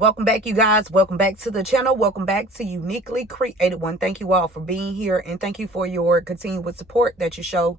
Welcome back, you guys. Welcome back to the channel. Welcome back to Uniquely Created One. Thank you all for being here, and thank you for your continued support that you show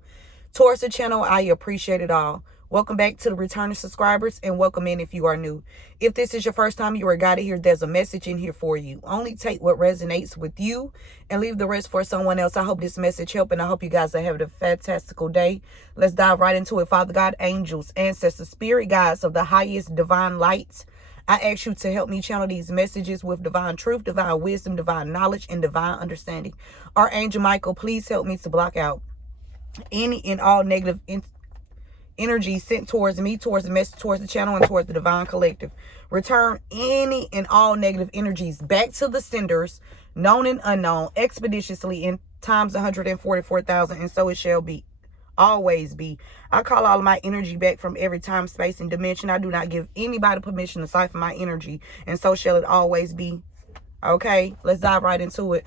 towards the channel. I appreciate it all. Welcome back to the returning subscribers, and welcome in if you are new. If this is your first time you are guided here, there's a message in here for you. Only take what resonates with you and leave the rest for someone else. I hope this message helped, and I hope you guys are having a fantastical day. Let's dive right into it. Father God, angels, ancestors, spirit guides of the highest divine lights, I ask you to help me channel these messages with divine truth, divine wisdom, divine knowledge, and divine understanding. Archangel Michael, please help me to block out any and all negative energy sent towards me, towards the message, towards the channel, and towards the divine collective. Return any and all negative energies back to the senders, known and unknown, expeditiously in times 144,000, and so it shall be. Always be. I call all of my energy back from every time, space, and dimension. I do not give anybody permission to siphon my energy, and so shall it always be. Okay, let's dive right into it.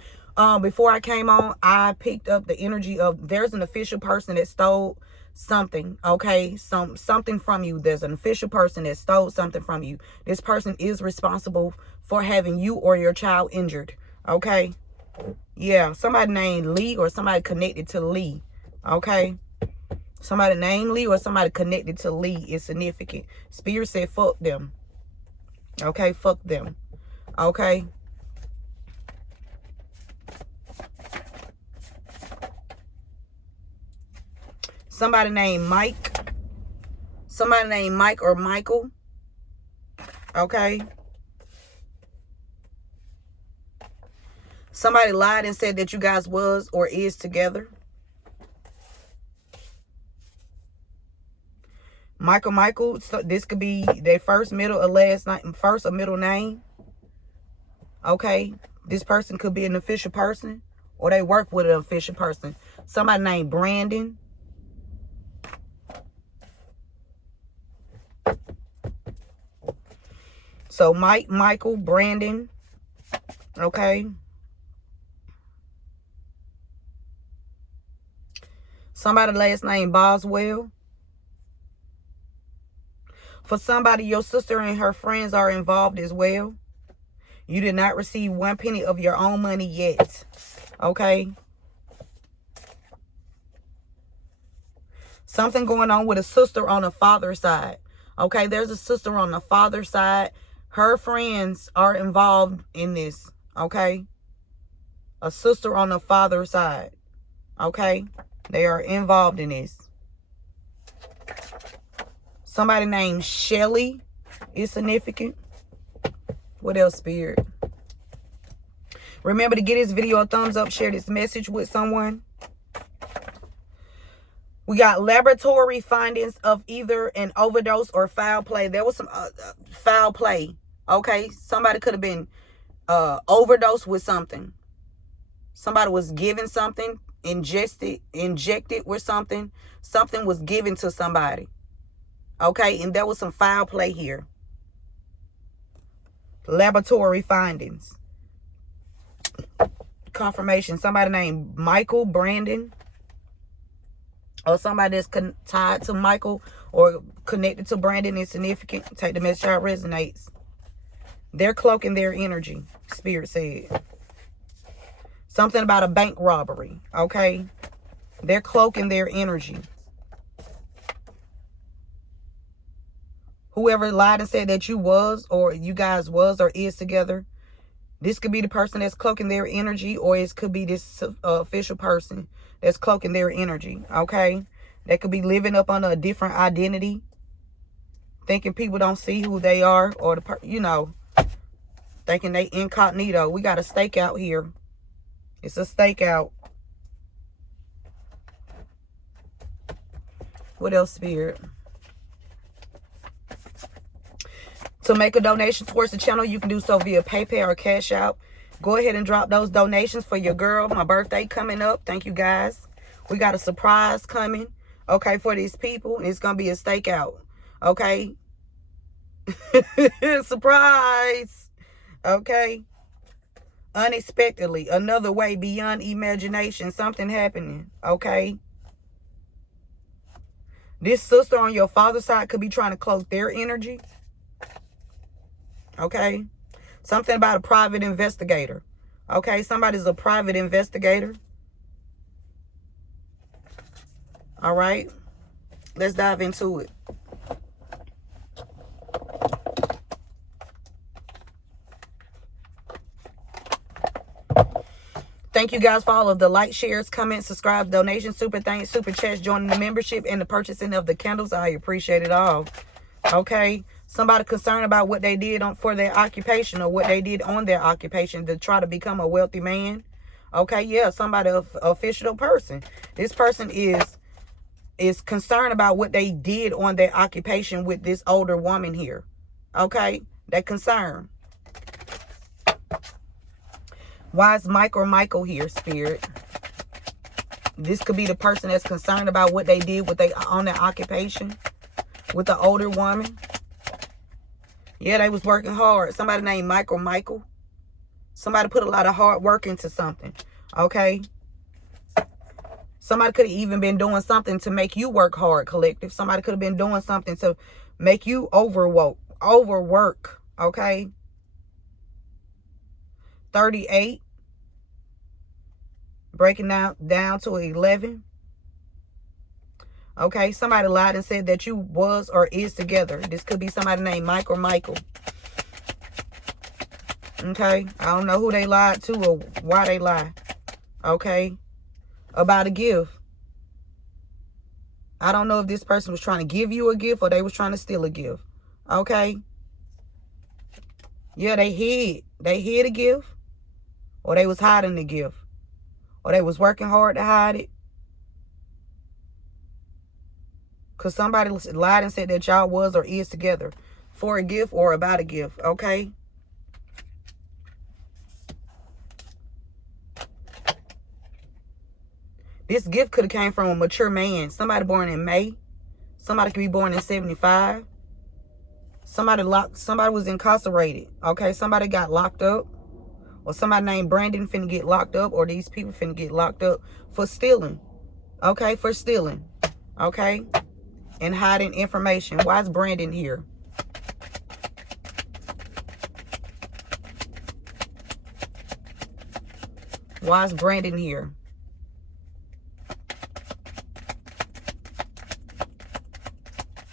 Before I came on, I picked up the energy of there's an official person that stole something. Okay, something from you. There's an official person that stole something from you. This person is responsible for having you or your child injured. Okay, yeah, somebody named Lee or somebody connected to Lee. Okay, somebody named Lee or somebody connected to Lee is significant. Spirit said fuck them. Okay, fuck them. Okay. Somebody named Mike. Somebody named Mike or Michael. Okay. Somebody lied and said that you guys was or is together. Michael, so this could be their first, middle, or last name, first or middle name. Okay. This person could be an official person, or they work with an official person. Somebody named Brandon. So Michael, Brandon. Okay. Somebody last name Boswell. For somebody, your sister and her friends are involved as well. You did not receive 1 penny of your own money yet. Okay. Something going on with a sister on the father's side. Okay, there's a sister on the father's side. Her friends are involved in this. Okay. A sister on the father's side. Okay. They are involved in this. Somebody named Shelly is significant. What else, Spirit? Remember to give this video a thumbs up. Share this message with someone. We got laboratory findings of either an overdose or foul play. There was some foul play. Okay. Somebody could have been overdosed with something. Somebody was given something, injected with something. Something was given to somebody. Okay, and there was some foul play here. Laboratory findings. Confirmation. Somebody named Michael, Brandon. Or somebody that's tied to Michael or connected to Brandon is significant. Take the message how it resonates. They're cloaking their energy, Spirit said. Something about a bank robbery. Okay. They're cloaking their energy. Whoever lied and said that you was or you guys was or is together, this could be the person that's cloaking their energy, or it could be this official person that's cloaking their energy. Okay. They could be living up under a different identity, thinking people don't see who they are, or thinking they incognito. We got a stakeout here. It's a stakeout. What else, Spirit? To make a donation towards the channel, you can do so via PayPal or Cash App. Go ahead and drop those donations for your girl. My birthday coming up. Thank you, guys. We got a surprise coming, okay, for these people. It's going to be a stakeout, okay? Surprise, okay? Unexpectedly, another way beyond imagination, something happening, okay? This sister on your father's side could be trying to cloak their energy. Okay. Something about a private investigator. Okay, somebody's a private investigator. All right, let's dive into it. Thank you guys for all of the likes, shares, comments, subscribes, donations, super thanks, super chats, joining the membership, and the purchasing of the candles. I appreciate it all. Okay, somebody concerned about what they did for their occupation, or what they did on their occupation to try to become a wealthy man. Okay, yeah, somebody, official person. This person is concerned about what they did on their occupation with this older woman here. Okay, that concern. Why is Mike or Michael here, Spirit? This could be the person that's concerned about what they did with on their occupation with the older woman. Yeah, they was working hard. Somebody named Mike or Michael. Somebody put a lot of hard work into something. Okay. Somebody could have even been doing something to make you work hard, collective. Somebody could have been doing something to make you overwork. Okay. 38. Breaking down to 11. Okay, somebody lied and said that you was or is together. This could be somebody named Mike or Michael. Okay, I don't know who they lied to or why they lied. Okay, about a gift. I don't know if this person was trying to give you a gift or they was trying to steal a gift. Okay. Yeah, they hid a gift, or they was hiding the gift, or they was working hard to hide it. Because somebody lied and said that y'all was or is together for a gift or about a gift. Okay. This gift could have came from a mature man. Somebody born in May. Somebody could be born in 75. Somebody was incarcerated. Okay. Somebody got locked up. Or somebody named Brandon finna get locked up. Or these people finna get locked up for stealing. Okay. For stealing. Okay. And hiding information. Why is Brandon here? Why is Brandon here?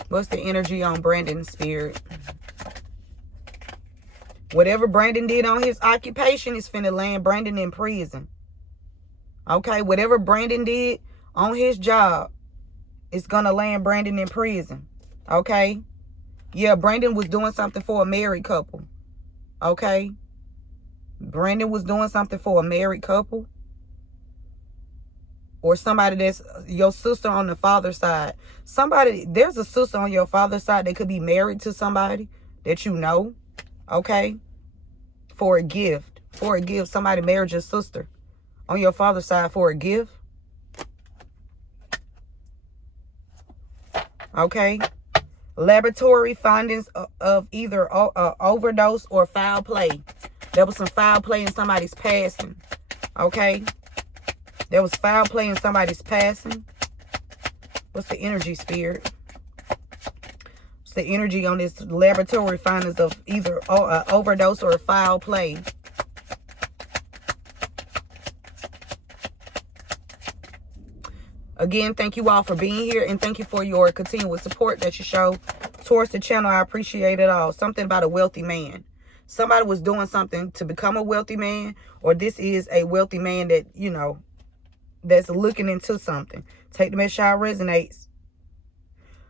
What's the energy on Brandon's spirit? Whatever Brandon did on his occupation is finna land Brandon in prison. Okay, whatever Brandon did on his job is gonna land Brandon in prison. Okay? Yeah, Brandon was doing something for a married couple. Okay? Brandon was doing something for a married couple. Or somebody that's your sister on the father's side. There's a sister on your father's side that could be married to somebody that you know. Okay? For a gift. For a gift. Somebody married your sister on your father's side for a gift. Okay? Laboratory findings of either overdose or foul play. There was some foul play in somebody's passing. Okay? There was foul play in somebody's passing. What's the energy, spirit? What's the energy on this laboratory findings of either overdose or foul play? Again, thank you all for being here. And thank you for your continuous support that you show towards the channel. I appreciate it all. Something about a wealthy man. Somebody was doing something to become a wealthy man. Or this is a wealthy man that, you know, that's looking into something. Take the message how it resonates.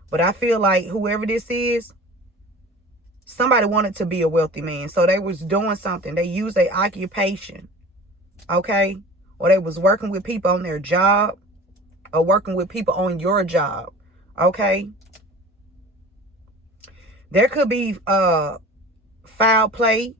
But I feel like whoever this is, somebody wanted to be a wealthy man. So they was doing something. They used their occupation. Okay? Or they was working with people on their job. Or working with people on your job. Okay? There could be foul play.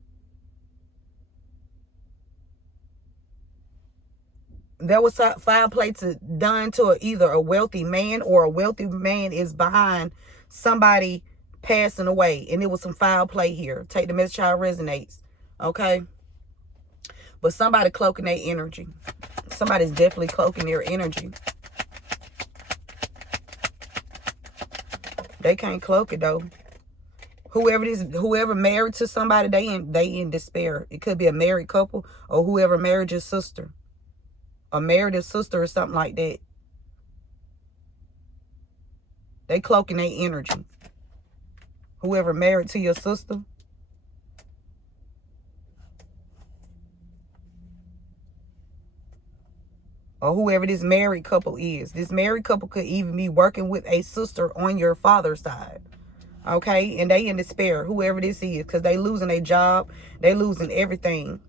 There was foul play done to either a wealthy man, or a wealthy man is behind somebody passing away. And it was some foul play here. Take the message how it resonates. Okay? But somebody cloaking their energy. Somebody's definitely cloaking their energy. They can't cloak it though. Whoever married to somebody, they in despair. It could be a married couple, or whoever married your sister, a married sister or something like that. They cloaking their energy. Whoever married to your sister. Or whoever this married couple is. This married couple could even be working with a sister on your father's side. Okay? And they in despair, whoever this is, because they losing their job. They losing everything.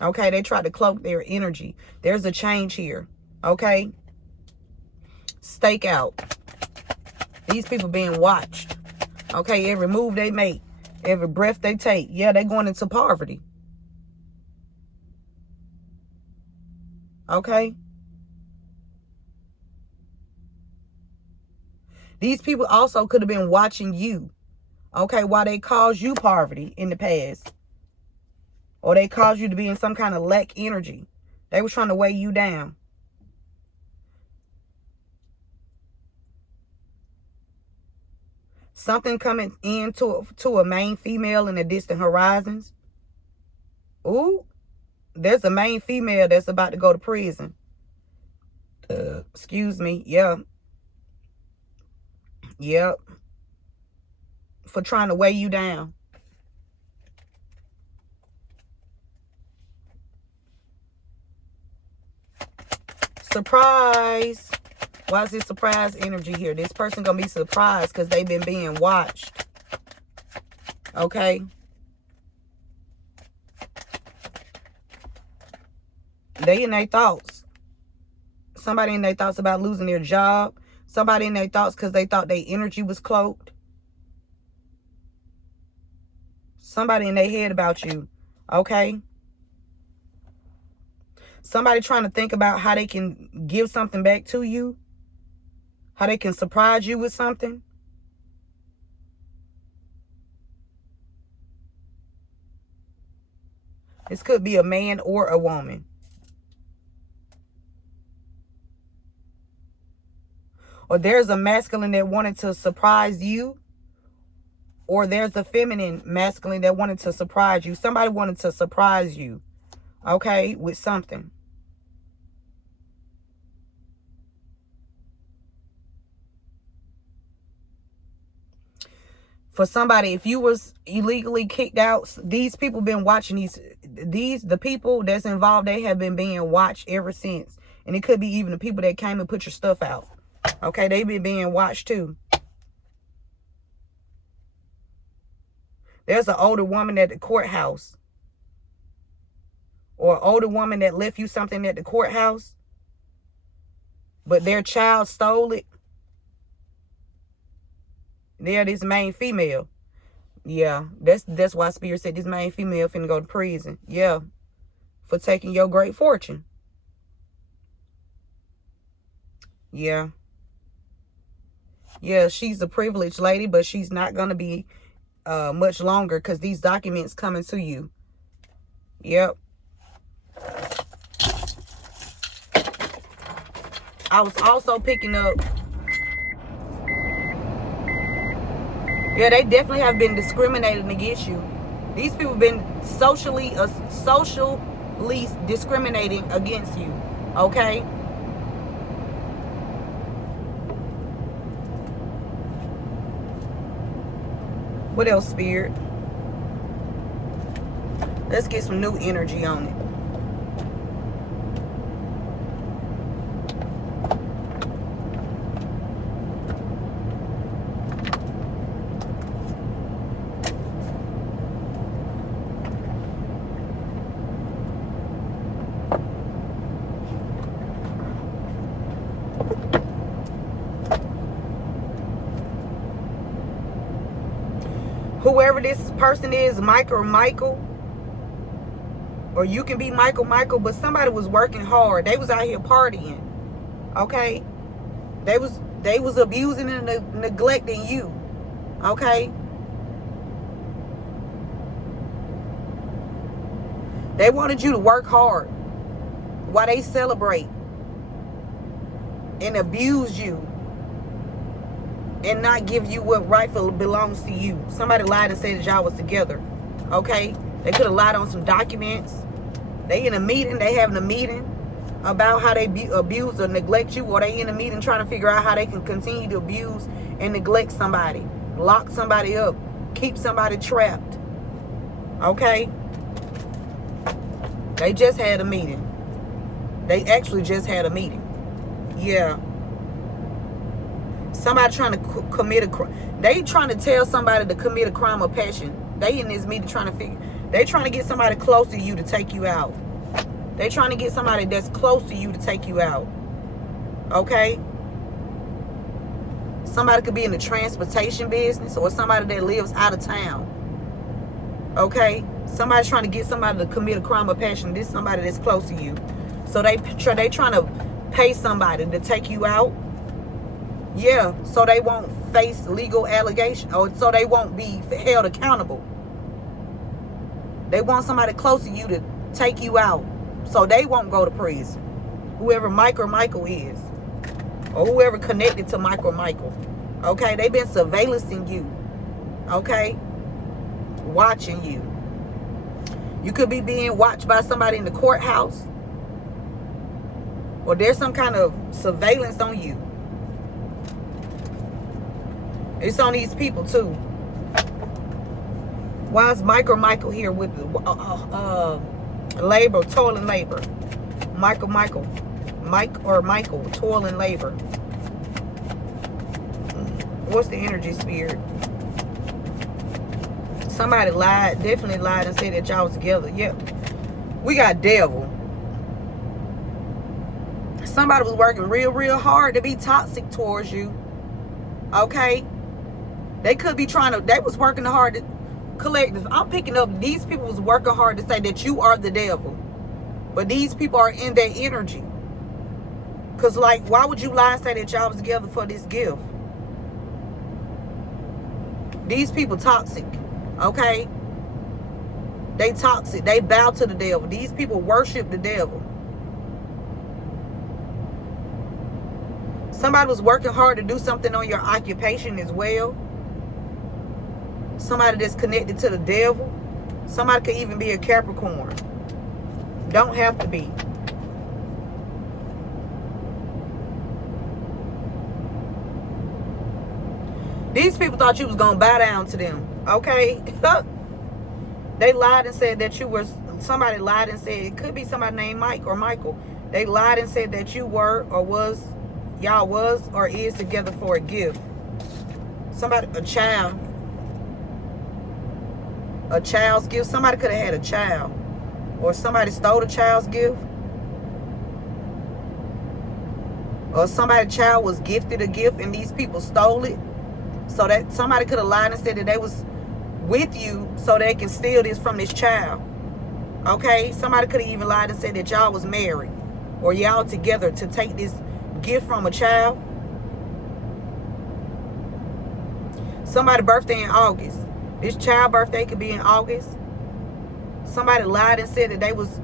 Okay? They try to cloak their energy. There's a change here. Okay? Stake out. These people being watched. Okay? Every move they make. Every breath they take. Yeah, they going into poverty. Okay? These people also could have been watching you. Okay, while they caused you poverty in the past. Or they caused you to be in some kind of lack energy. They were trying to weigh you down. Something coming into to a main female in the distant horizons. Ooh, there's a main female that's about to go to prison. Excuse me. Yeah. Yep. For trying to weigh you down. Surprise. Why is this surprise energy here? This person gonna be surprised because they've been being watched. Okay. They in their thoughts. Somebody in their thoughts about losing their job. Somebody in their thoughts because they thought their energy was cloaked. Somebody in their head about you. Okay. Somebody trying to think about how they can give something back to you. How they can surprise you with something. This could be a man or a woman. Or there's a masculine that wanted to surprise you. Or there's a feminine masculine that wanted to surprise you. Somebody wanted to surprise you. Okay, with something. For somebody, if you was illegally kicked out, these people been watching the people that's involved, they have been being watched ever since. And it could be even the people that came and put your stuff out. Okay, they've been being watched too. There's an older woman at the courthouse. Or an older woman that left you something at the courthouse. But their child stole it. They're this main female. Yeah, that's why Spirit said this main female finna go to prison. Yeah, for taking your great fortune. Yeah. Yeah, she's a privileged lady, but she's not going to be much longer because these documents coming to you. Yep. I was also picking up. Yeah, they definitely have been discriminating against you. These people have been socially discriminating against you. Okay? What else, Spirit? Let's get some new energy on it. Whoever this person is, Mike or Michael, or you can be Michael, but somebody was working hard. They was out here partying. Okay? They was abusing and neglecting you. Okay? They wanted you to work hard while they celebrate and abuse you. and not give you what rightfully belongs to you. Somebody lied and said that y'all was together. Okay? They could have lied on some documents. They in a meeting. They having a meeting about how they abuse or neglect you. Or they in a meeting trying to figure out how they can continue to abuse and neglect somebody. Lock somebody up. Keep somebody trapped. Okay? They just had a meeting. They actually just had a meeting. Yeah. Somebody trying to commit a crime. They trying to tell somebody to commit a crime of passion. They in this meeting trying to figure. They trying to get somebody close to you to take you out. They trying to get somebody that's close to you to take you out. Okay? Somebody could be in the transportation business, or somebody that lives out of town. Okay? Somebody's trying to get somebody to commit a crime of passion. This is somebody that's close to you. So they trying to pay somebody to take you out. Yeah, so they won't face legal allegation, or so they won't be held accountable. They want somebody close to you to take you out, so they won't go to prison. Whoever Mike or Michael is, or whoever connected to Mike or Michael. Okay, they've been surveillancing you. Okay, watching you. You could be being watched by somebody in the courthouse, or there's some kind of surveillance on you. It's on these people too. Why is Mike or Michael here with labor, toil and labor? Mike or Michael, toil and labor. What's the energy, spirit? Somebody lied, definitely lied and said that y'all was together. Yep. We got devil. Somebody was working real hard to be toxic towards you. Okay? They could be they was working hard to collective. I'm picking up these people was working hard to say that you are the devil. But these people are in their energy. Because, like, why would you lie and say that y'all was together for this gift? These people toxic. Okay? They toxic. They bow to the devil. These people worship the devil. Somebody was working hard to do something on your occupation as well. Somebody that's connected to the devil. Somebody could even be a Capricorn. Don't have to be. These people thought you was going to bow down to them. Okay? They lied and said that you were... Somebody lied and said... It could be somebody named Mike or Michael. They lied and said that you were or was... Y'all was or is together for a gift. Somebody... A child... A child's gift. Somebody could have had a child. Or somebody stole a child's gift. Or somebody's child was gifted a gift and these people stole it. So that somebody could have lied and said that they was with you so they can steal this from this child. Okay? Somebody could have even lied and said that y'all was married. Or y'all together to take this gift from a child. Somebody's birthday in August. This child birthday could be in August. Somebody lied and said that they was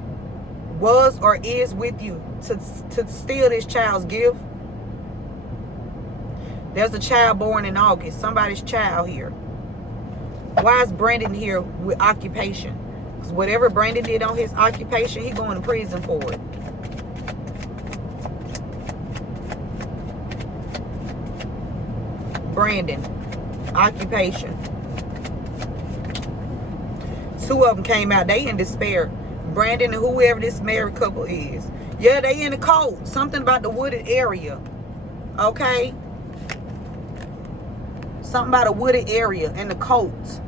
or is with you to steal this child's gift. There's a child born in August. Somebody's child here. Why is Brandon here with occupation? Because whatever Brandon did on his occupation, he's going to prison for it. Brandon. Occupation. Two of them came out. They in despair. Brandon and whoever this married couple is. Yeah, they in the cold. Something about the wooded area. Okay? Something about a wooded area and the coats.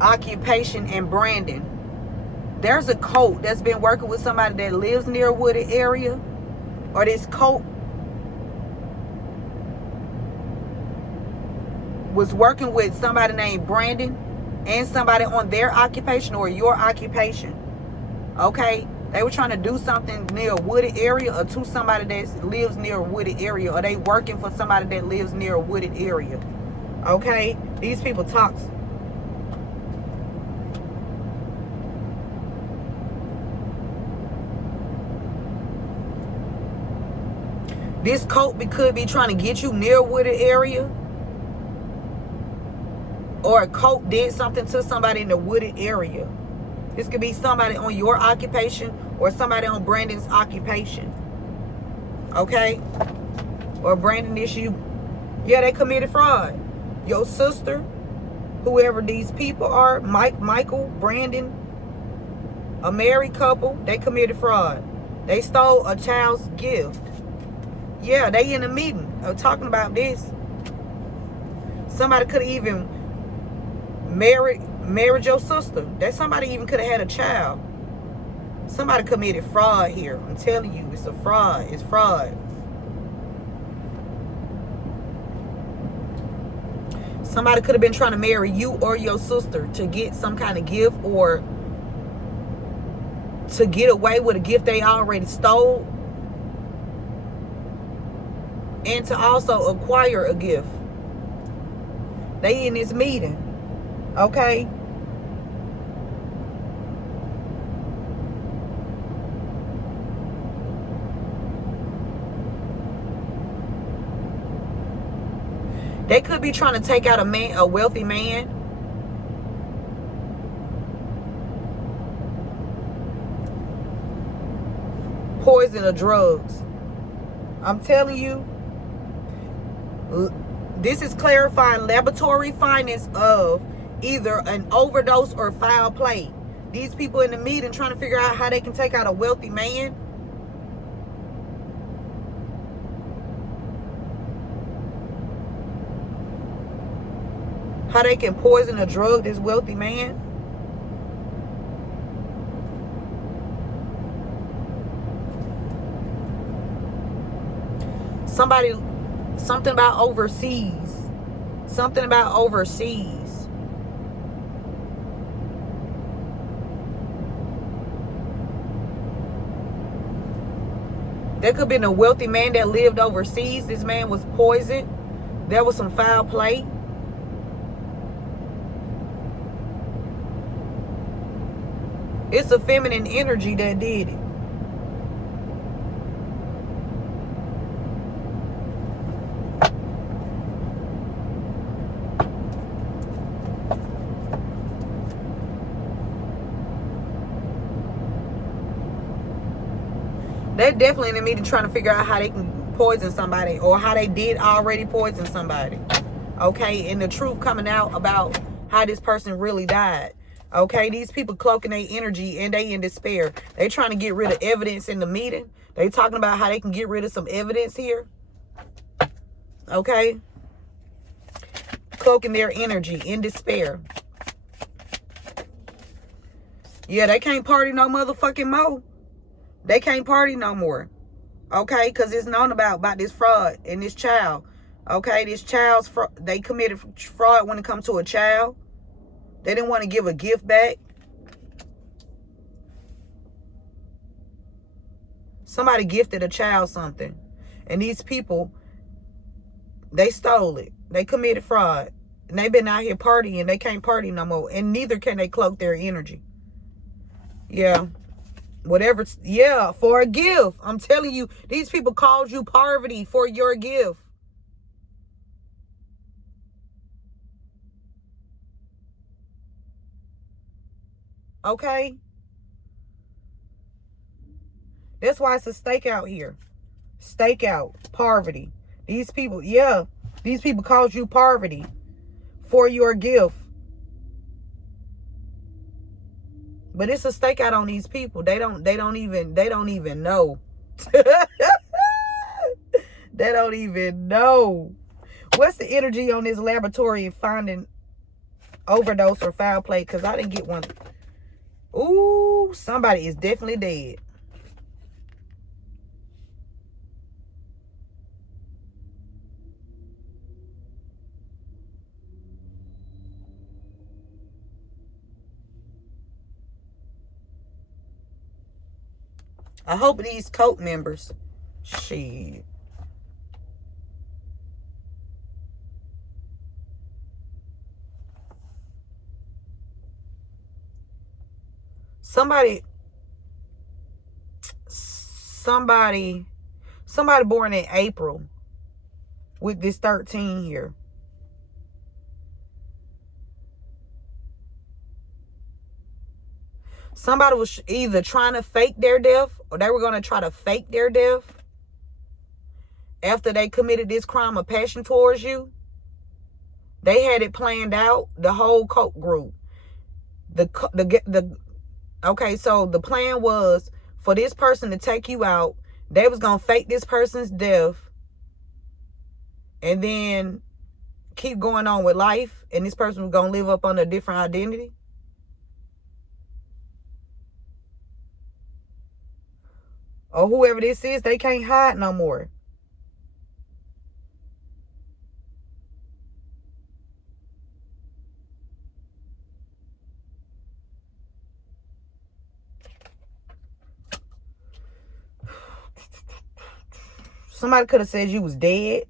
Occupation and Brandon. There's a coat that's been working with somebody that lives near a wooded area. Or this coat was working with somebody named Brandon and somebody on their occupation or your occupation. Okay? They were trying to do something near a wooded area or to somebody that lives near a wooded area, or they working for somebody that lives near a wooded area. Okay? These people talk. This cult could be trying to get you near a wooded area. Or a cult did something to somebody in the wooded area. This could be somebody on your occupation or somebody on Brandon's occupation. Okay? Or Brandon issue. Yeah, they committed fraud. Your sister, whoever these people are, Michael, Brandon, a married couple, they committed fraud. They stole a child's gift. Yeah, they in a meeting talking about this. Somebody could have even married your sister. That somebody even could have had a child. Somebody committed fraud here. I'm telling you, it's a fraud. It's fraud. Somebody could have been trying to marry you or your sister to get some kind of gift, or to get away with a gift they already stole, and to also acquire a gift. They in this meeting. Okay? They could be trying to take out a wealthy man. Poison or drugs. I'm telling you, this is clarifying laboratory findings of either an overdose or foul play. These people in the meeting trying to figure out how they can take out a wealthy man. How they can poison or drug this wealthy man. Something about overseas. Something about overseas. There could have been a wealthy man that lived overseas. This man was poisoned. There was some foul play. It's a feminine energy that did it. They're definitely in the meeting trying to figure out how they can poison somebody, or how they did already poison somebody. Okay, and the truth coming out about how this person really died. Okay, these people cloaking their energy and they in despair. They trying to get rid of evidence in the meeting. They talking about how they can get rid of some evidence here. Okay, cloaking their energy in despair. Yeah, they can't party no motherfucking more. They can't party no more. Okay, because it's known about this fraud and this child. Okay, this child's they committed fraud when it comes to a child. They didn't want to give a gift back. Somebody gifted a child something. And these people, they stole it. They committed fraud. And they've been out here partying. They can't party no more. And neither can they cloak their energy. Yeah. Whatever. Yeah, for a gift. I'm telling you, these people called you Parvati for your gift. Okay? That's why it's a stakeout here. Stakeout. Parvati. These people, yeah. These people called you Parvati for your gift. But it's a stakeout on these people. They don't even know. They don't even know. What's the energy on this laboratory and finding overdose or foul play? Because I didn't get one. Ooh, somebody is definitely dead. I hope these cult members, shit. Somebody Somebody born in April with this 13 here. Somebody was either trying to fake their death, or they were going to try to fake their death after they committed this crime of passion towards you. They had it planned out, the whole cult group. Okay, so the plan was for this person to take you out. They was going to fake this person's death and then keep going on with life, and this person was going to live up under a different identity. Or whoever this is, they can't hide no more. Somebody could have said you was dead.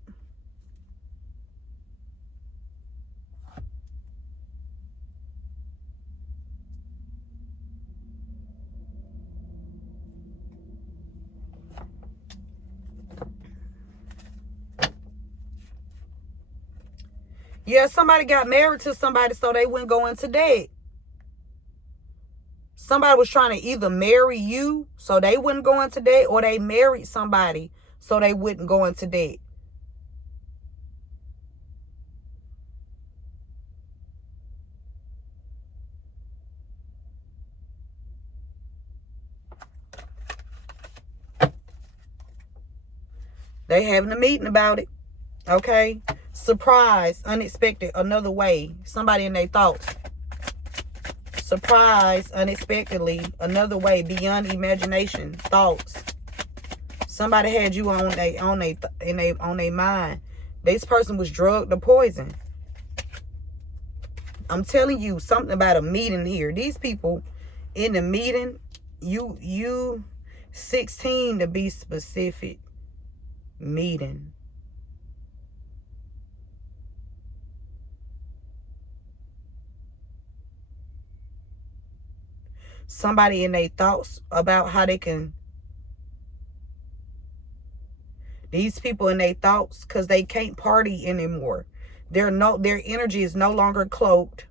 Yeah, somebody got married to somebody so they wouldn't go into debt. Somebody was trying to either marry you so they wouldn't go into debt, or they married somebody so they wouldn't go into debt. They having a meeting about it. Okay? Surprise, unexpected, another way. Somebody in their thoughts. Surprise, unexpectedly, another way, beyond imagination, thoughts. Somebody had you on their mind. This person was drugged or poisoned. I'm telling you something about a meeting here. These people in the meeting, you 16 to be specific, meeting. Somebody in their thoughts about how they can. These people in their thoughts, because they can't party anymore. Their energy is no longer cloaked.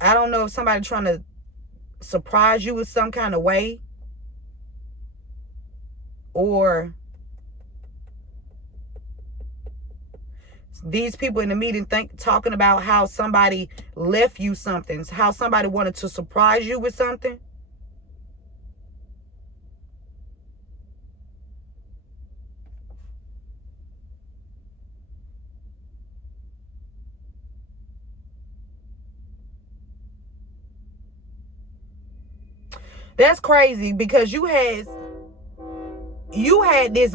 I don't know if somebody trying to surprise you with some kind of way, or these people in the meeting talking about how somebody left you something, how somebody wanted to surprise you with something. That's crazy, because you have this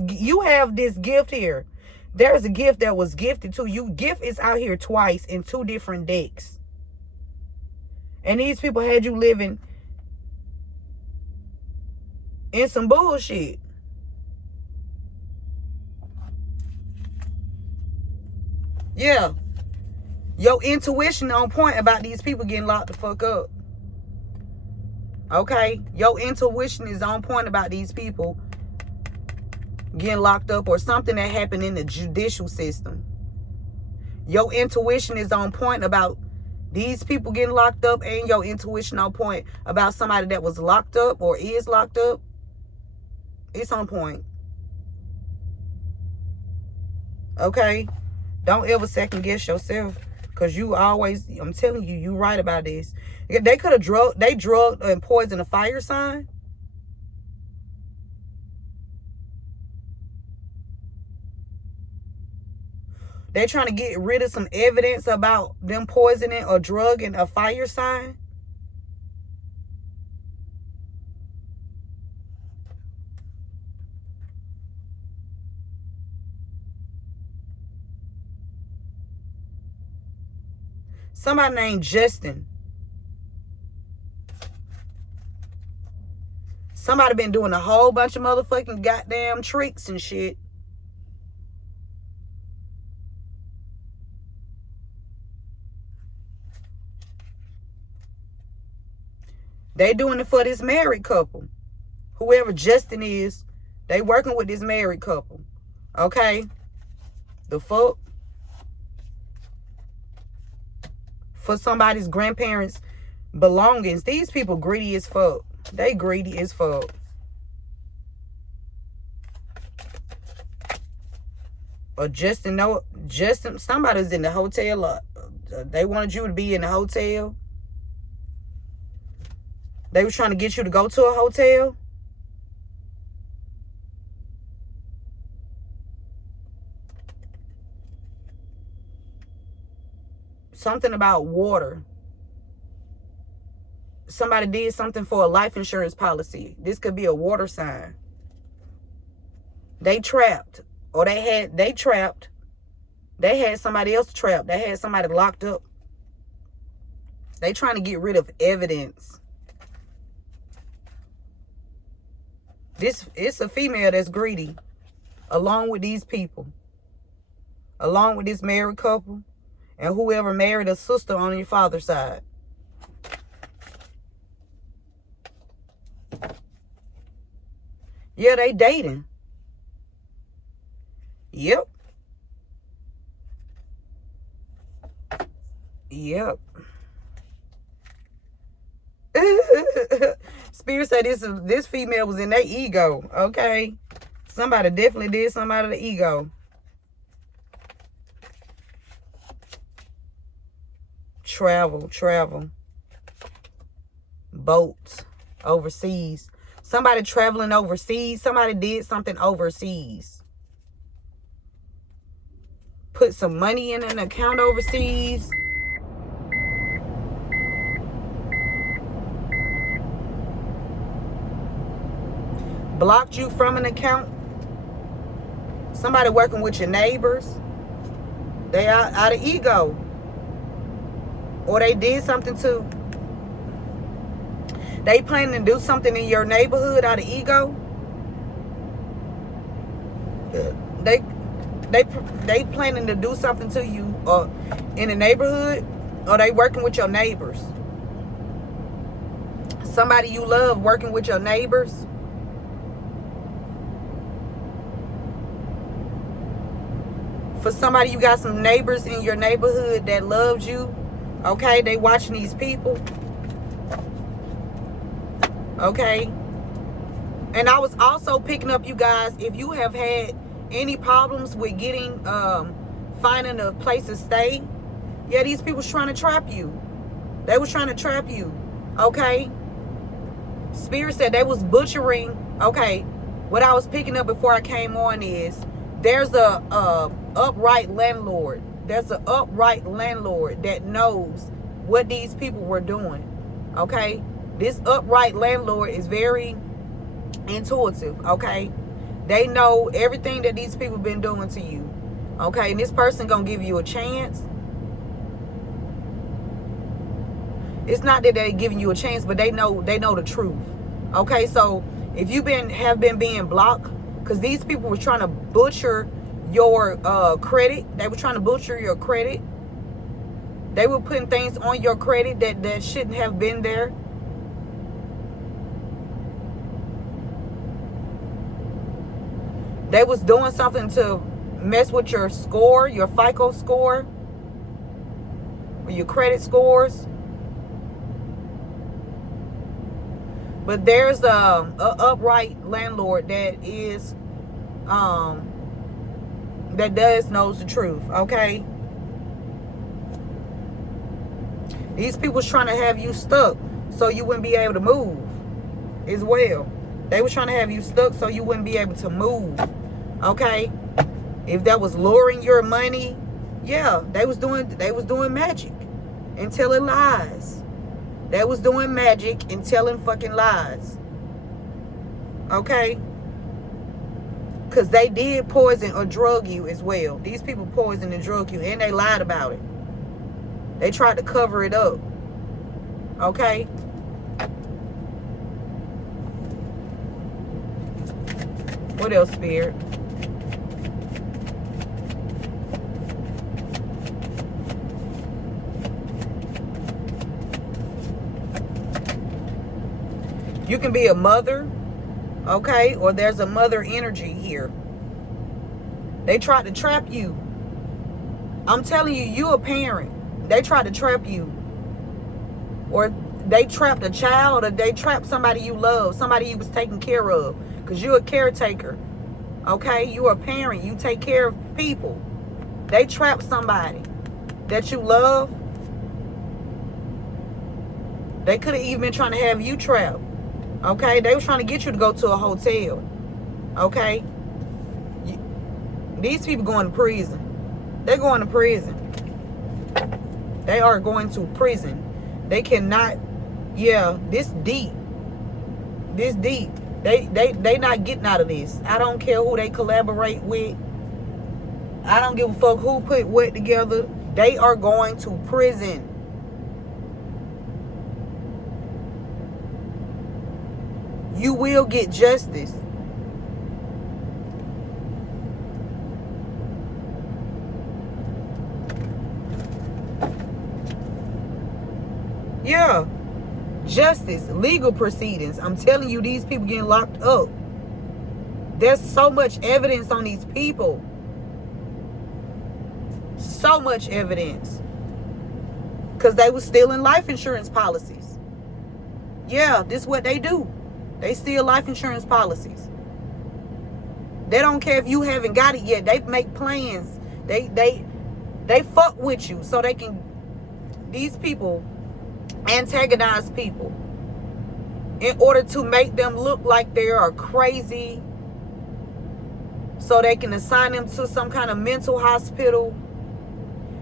gift here. There's a gift that was gifted to you. Gift is out here twice in two different decks. And these people had you living in some bullshit. Yeah. Your intuition on point about these people getting locked the fuck up. Okay? Your intuition is on point about these people getting locked up, or something that happened in the judicial system. Your intuition is on point about these people getting locked up, and your intuition on point about somebody that was locked up or is locked up. It's on point. Okay? Don't ever second guess yourself, because you always, I'm telling you, you right about this. They could have drugged and poisoned a fire sign. They're trying to get rid of some evidence about them poisoning or drugging a fire sign. Somebody named Justin. Somebody been doing a whole bunch of motherfucking goddamn tricks and shit. They doing it for this married couple. Whoever Justin is, they working with this married couple. Okay? The fuck? For somebody's grandparents' belongings. These people greedy as fuck. They greedy as fuck. Or Justin, no, Justin, somebody's in the hotel. They wanted you to be in the hotel. They were trying to get you to go to a hotel. Something about water. Somebody did something for a life insurance policy. This could be a water sign. They trapped. Or they trapped. They had somebody else trapped. They had somebody locked up. They trying to get rid of evidence. It's a female that's greedy. Along with these people. Along with this married couple. And whoever married a sister on your father's side. Yeah, they dating. Yep. Yep. Spirit said this female was in their ego. Okay. Somebody definitely did something out of the ego. Travel. Boats. Overseas. Somebody traveling overseas. Somebody did something overseas. Put some money in an account overseas. Blocked you from an account. Somebody working with your neighbors. They are out of ego. Or they did something to. They planning to do something in your neighborhood out of ego. They planning to do something to you in the neighborhood, or they working with your neighbors. Somebody you love working with your neighbors. For somebody, you got some neighbors in your neighborhood that loves you. Okay, they watching these people. Okay. And I was also picking up, you guys, if you have had any problems with getting, finding a place to stay. Yeah, these people's trying to trap you. They was trying to trap you. Okay. Spirit said they was butchering. Okay. What I was picking up before I came on is there's a upright landlord. There's an upright landlord that knows what these people were doing. Okay. This upright landlord is very intuitive. Okay. They know everything that these people been doing to you. Okay. And this person gonna give you a chance. It's not that they're giving you a chance, but they know the truth. Okay. So if you have been being blocked, because these people were trying to butcher your credit. They were trying to butcher your credit. They were putting things on your credit that shouldn't have been there. They was doing something to mess with your score, your FICO score, or your credit scores. But there's a upright landlord that is that knows the truth. Okay. These people's trying to have you stuck so you wouldn't be able to move as well. They were trying to have you stuck so you wouldn't be able to move. Okay. If that was luring your money, yeah, they was doing magic and telling lies. They was doing magic and telling fucking lies. Okay? Because they did poison or drug you as well. These people poisoned and drug you, and they lied about it. They tried to cover it up. Okay? What else, Spirit? You can be a mother, okay? Or there's a mother energy here. They tried to trap you. I'm telling you, you a parent. They tried to trap you. Or they trapped a child, or they trapped somebody you love, somebody you was taking care of. Because you're a caretaker. Okay? You're a parent. You take care of people. They trapped somebody that you love. They could have even been trying to have you trapped. Okay? They were trying to get you to go to a hotel. Okay? These people going to prison. They're going to prison. They are going to prison. They cannot, yeah, this deep. This deep. They not getting out of this. I don't care who they collaborate with. I don't give a fuck who put what together. They are going to prison. You will get justice. Yeah. Justice, legal proceedings. I'm telling you, these people getting locked up. There's so much evidence on these people. So much evidence. Because they was stealing life insurance policies. Yeah, this is what they do. They steal life insurance policies. They don't care if you haven't got it yet. They make plans. They fuck with you so they can. These people antagonize people in order to make them look like they are crazy, so they can assign them to some kind of mental hospital,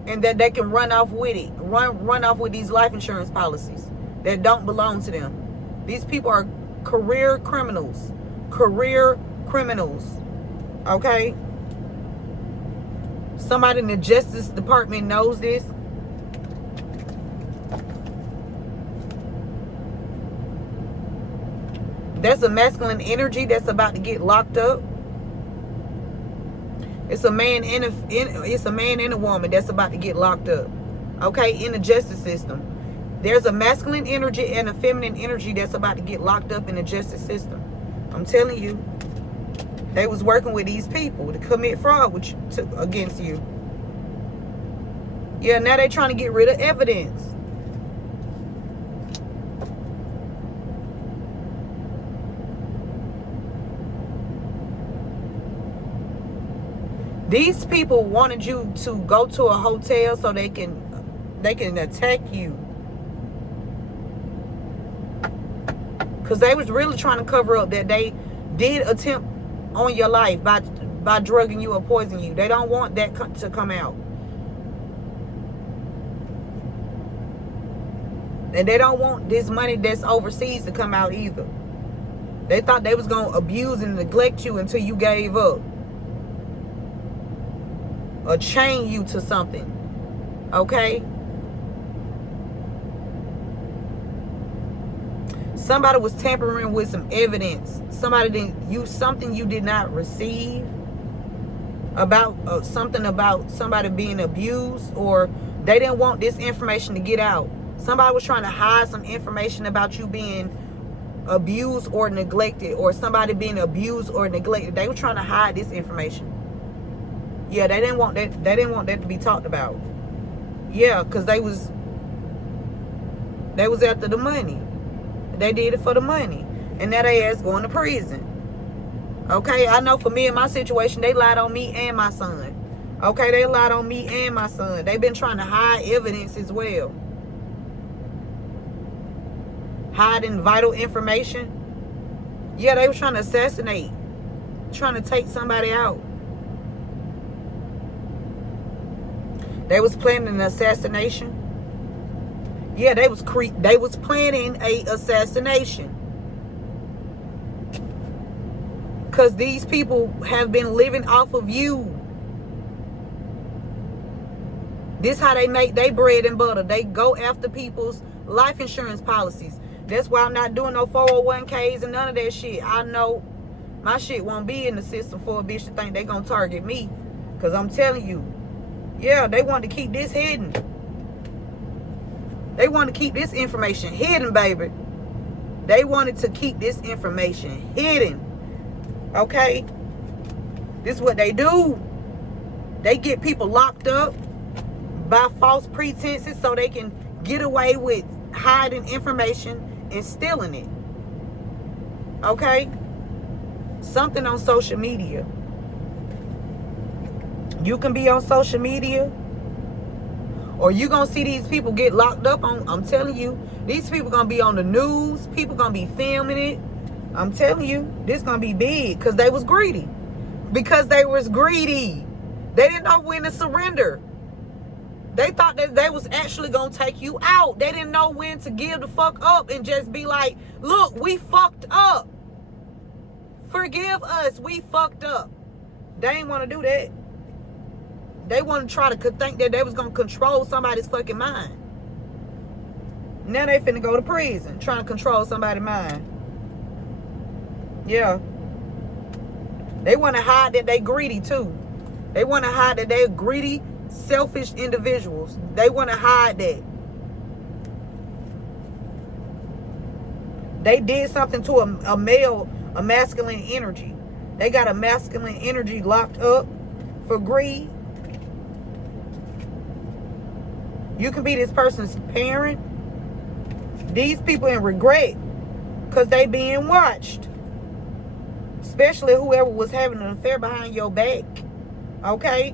and that they can run off with it, run off with these life insurance policies that don't belong to them. These people are career criminals. Okay? Somebody in the Justice Department knows this. That's a masculine energy that's about to get locked up. It's a man and a woman that's about to get locked up. Okay, in the justice system. There's a masculine energy and a feminine energy that's about to get locked up in the justice system. I'm telling you, they was working with these people to commit fraud against you. Yeah, now they're trying to get rid of evidence. These people wanted you to go to a hotel so they can attack you. Because they was really trying to cover up that they did attempt on your life by drugging you or poisoning you. They don't want that to come out. And they don't want this money that's overseas to come out either. They thought they was going to abuse and neglect you until you gave up. Or chain you to something. Okay? Somebody was tampering with some evidence. Somebody didn't use something you did not receive. About something about somebody being abused. Or they didn't want this information to get out. Somebody was trying to hide some information about you being abused or neglected. Or somebody being abused or neglected. They were trying to hide this information. Yeah, they didn't want that. They didn't want that to be talked about. Yeah, because they was after the money. They did it for the money, and now they ass going to prison. Okay, I know for me in my situation, they lied on me and my son. Okay, they lied on me and my son. They've been trying to hide evidence as well, hiding vital information. Yeah, they were trying to assassinate, trying to take somebody out. They was planning an assassination. Yeah, they was planning a assassination. Because these people have been living off of you. This how they make their bread and butter. They go after people's life insurance policies. That's why I'm not doing no 401ks and none of that shit. I know my shit won't be in the system for a bitch to think they gonna target me. Because I'm telling you, yeah, they want to keep this hidden. They want to keep this information hidden, baby. They wanted to keep this information hidden. Okay? This is what they do. They get people locked up by false pretenses so they can get away with hiding information and stealing it. Okay? Something on social media. You can be on social media, or you gonna see these people get locked up on. I'm telling you, these people gonna be on the news. People gonna be filming it. I'm telling you, this gonna be big because they was greedy. Because they was greedy. They didn't know when to surrender. They thought that they was actually gonna take you out. They didn't know when to give the fuck up and just be like, look, we fucked up. Forgive us, we fucked up. They ain't want to do that. They want to try to think that they was going to control somebody's fucking mind. Now they finna go to prison trying to control somebody's mind. Yeah. They want to hide that they greedy too. They want to hide that they're greedy, selfish individuals. They want to hide that. They did something to a masculine energy. They got a masculine energy locked up for greed. You can be this person's parent. These people in regret because they being watched. Especially whoever was having an affair behind your back. Okay?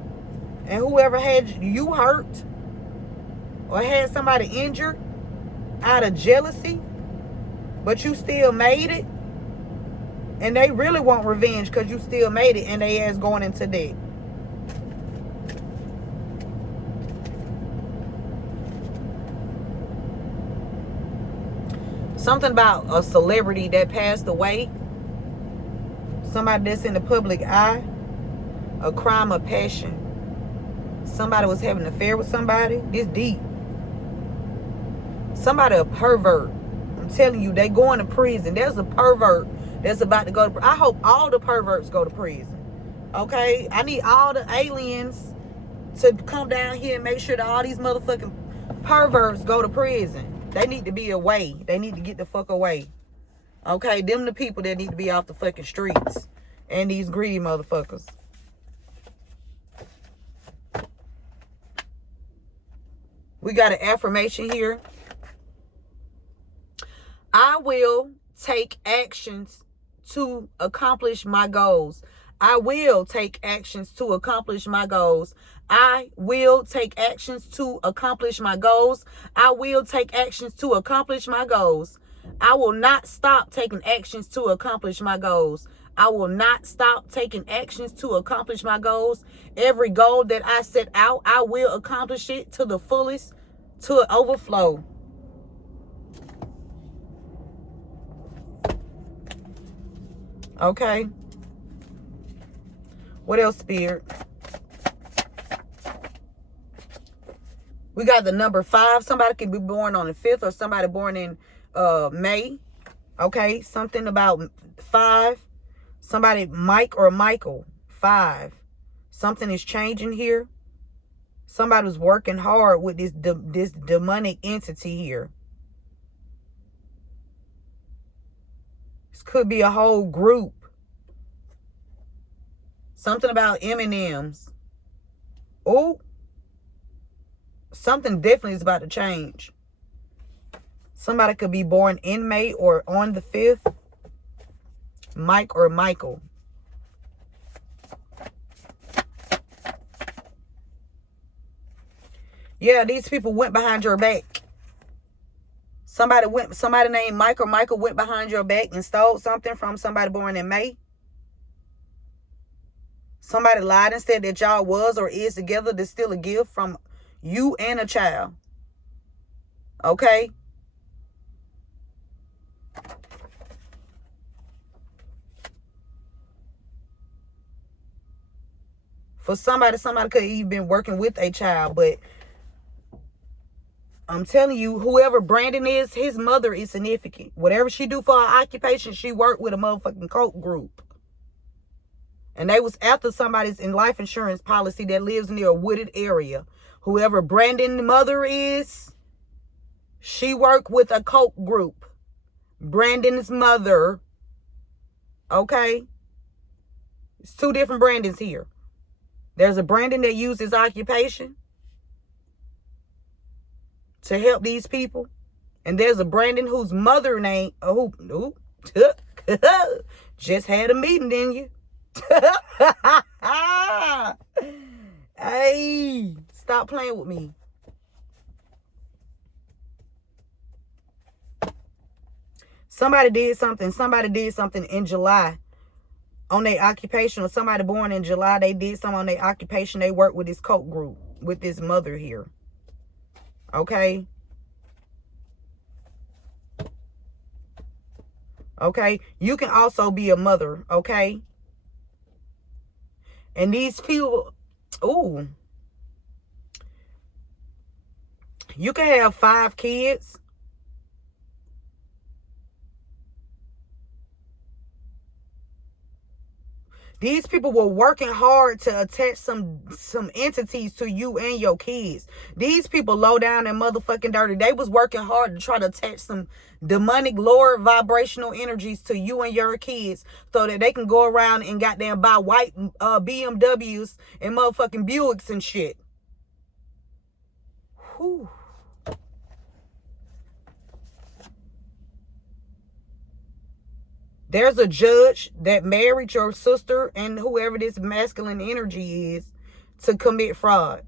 And whoever had you hurt or had somebody injured out of jealousy, but you still made it. And they really want revenge because you still made it and they ass going into debt. Something about a celebrity that passed away. Somebody that's in the public eye. A crime of passion. Somebody was having an affair with somebody. This deep. Somebody a pervert. I'm telling you, they going to prison. There's a pervert that's about to go to. I hope all the perverts go to prison. Okay? I need all the aliens to come down here and make sure that all these motherfucking perverts go to prison. They need to be away. They need to get the fuck away. Okay? Them the people that need to be off the fucking streets. And these greedy motherfuckers. We got an affirmation here. I will take actions to accomplish my goals. I will take actions to accomplish my goals. I will take actions to accomplish my goals. I will take actions to accomplish my goals. I will not stop taking actions to accomplish my goals. I will not stop taking actions to accomplish my goals. Every goal that I set out, I will accomplish it to the fullest, to overflow. Okay. What else, Spirit? We got the number 5. Somebody can be born on the 5th or somebody born in May. Okay. Something about 5. Somebody, Mike or Michael. 5. Something is changing here. Somebody was working hard with this demonic entity here. This could be a whole group. Something about M&Ms. Oh. Something definitely is about to change. Somebody could be born in May or on the 5th. Mike or Michael. Yeah, these people went behind your back. Somebody named Mike or Michael went behind your back and stole something from somebody born in May. Somebody lied and said that y'all was or is together to steal a gift from you and a child. Okay? For somebody could have even been working with a child, but I'm telling you, whoever Brandon is, his mother is significant. Whatever she do for her occupation, she worked with a motherfucking cult group. And they was after somebody's in life insurance policy that lives near a wooded area. Whoever Brandon's mother is, she worked with a cult group. Brandon's mother. Okay? It's two different Brandons here. There's a Brandon that uses occupation to help these people. And there's a Brandon whose mother name, just had a meeting, didn't you? Hey, stop playing with me. Somebody did something in July on their occupation, or somebody born in July, they did something on their occupation. They worked with this cult group, with this mother here. Okay? Okay? You can also be a mother, okay? And these people, ooh. You can have 5 kids. These people were working hard to attach some entities to you and your kids. These people low down and motherfucking dirty. They was working hard to try to attach some demonic lower vibrational energies to you and your kids so that they can go around and goddamn buy white BMWs and motherfucking Buicks and shit. Whew. There's a judge that married your sister and whoever this masculine energy is to commit fraud.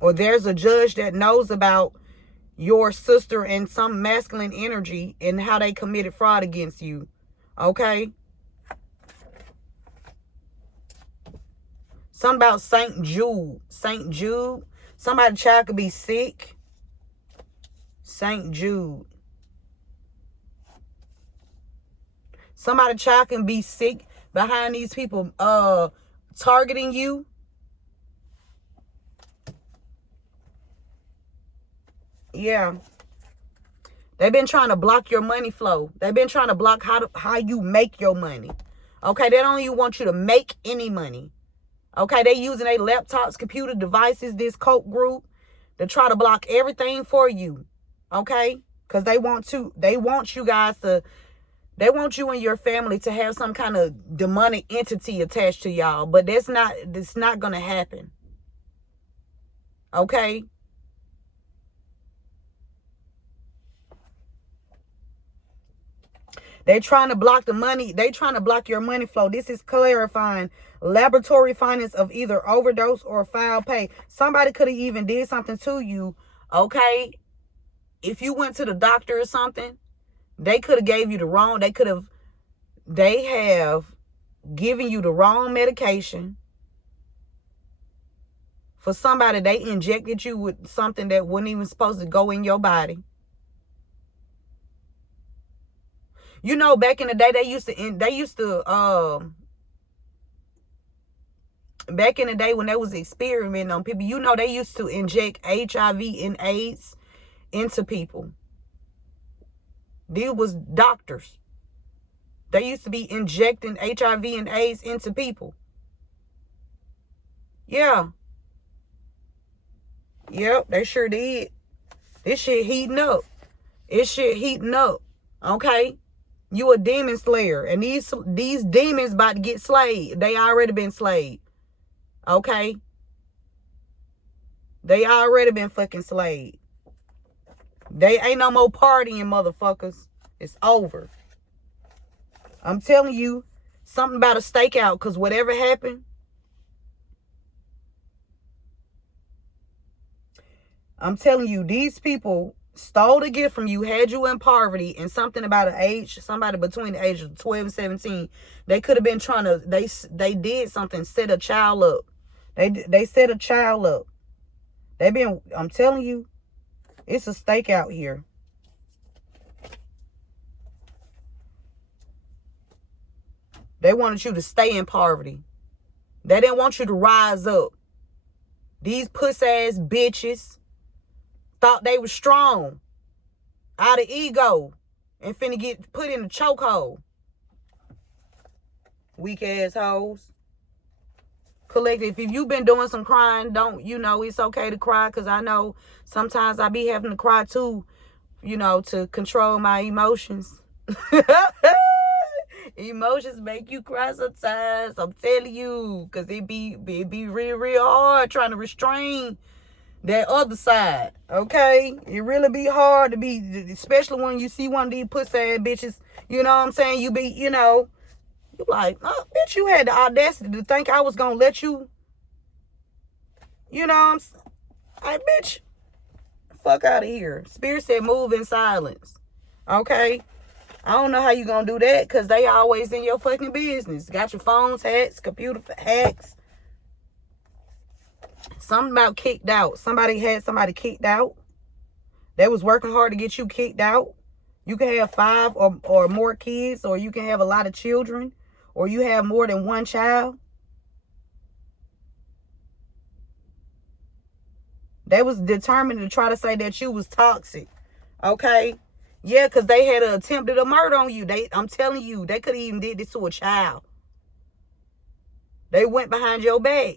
Or there's a judge that knows about your sister and some masculine energy and how they committed fraud against you. Okay? Something about St. Jude. St. Jude. Somebody's child could be sick. St. Jude. Somebody's child can be sick behind these people targeting you. Yeah. They've been trying to block your money flow. They've been trying to block how you make your money. Okay, they don't even want you to make any money. Okay, they using their laptops, computer devices, this cult group, to try to block everything for you. Okay? Because they want you guys to, they want you and your family to have some kind of demonic entity attached to y'all. But that's not going to happen. Okay? They're trying to block the money. They're trying to block your money flow. This is clarifying laboratory findings of either overdose or foul play. Somebody could have even did something to you. Okay? If you went to the doctor or something, they could have gave you the wrong. They have given you the wrong medication. For somebody, they injected you with something that wasn't even supposed to go in your body. You know, back in the day, back in the day when they was experimenting on people, you know, they used to inject HIV and AIDS into people. These was doctors. They used to be injecting HIV and AIDS into people. Yeah. Yep, they sure did. This shit heating up. This shit heating up. Okay? You a demon slayer. And these demons about to get slayed. They already been slayed. Okay? They already been fucking slayed. They ain't no more partying, motherfuckers. It's over. I'm telling you, something about a stakeout, because whatever happened, I'm telling you, these people stole a gift from you, had you in poverty, and something about somebody between the ages of 12 and 17, they could have been trying to, they did something, set a child up. They set a child up. I'm telling you, it's a stakeout here. They wanted you to stay in poverty. They didn't want you to rise up. These puss-ass bitches thought they were strong out of ego and finna get put in a chokehold. Weak ass hoes. Collective, if you've been doing some crying, it's okay to cry, because I know sometimes I be having to cry too you know, to control my emotions. Emotions make you cry sometimes. I'm telling you, because it be real hard trying to restrain that other side. Okay, it really be hard to be, especially when you see one of these pussy ass bitches. You know what I'm saying? You be, you know, you like, oh, bitch, you had the audacity to think I was gonna let you. You know what I'm saying? Hey, bitch, fuck out of here. Spirit said move in silence. Okay? I don't know how you gonna do that, because they always in your fucking business. Got your phones hacks, computer hacks. Something about kicked out. Somebody had somebody kicked out. They was working hard to get you kicked out. You can have 5 or more kids, or you can have a lot of children, or you have more than one child. They was determined to try to say that you was toxic. Okay? Yeah, because they had attempted a murder on you. I'm telling you, they could have even did this to a child. They went behind your back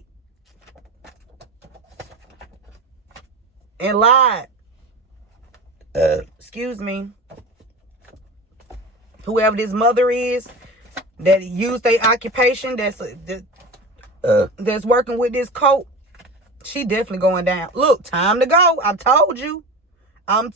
and lied. Excuse me. Whoever this mother is that used their occupation, that's working with this cult, she definitely going down. Look, time to go. I told you. I'm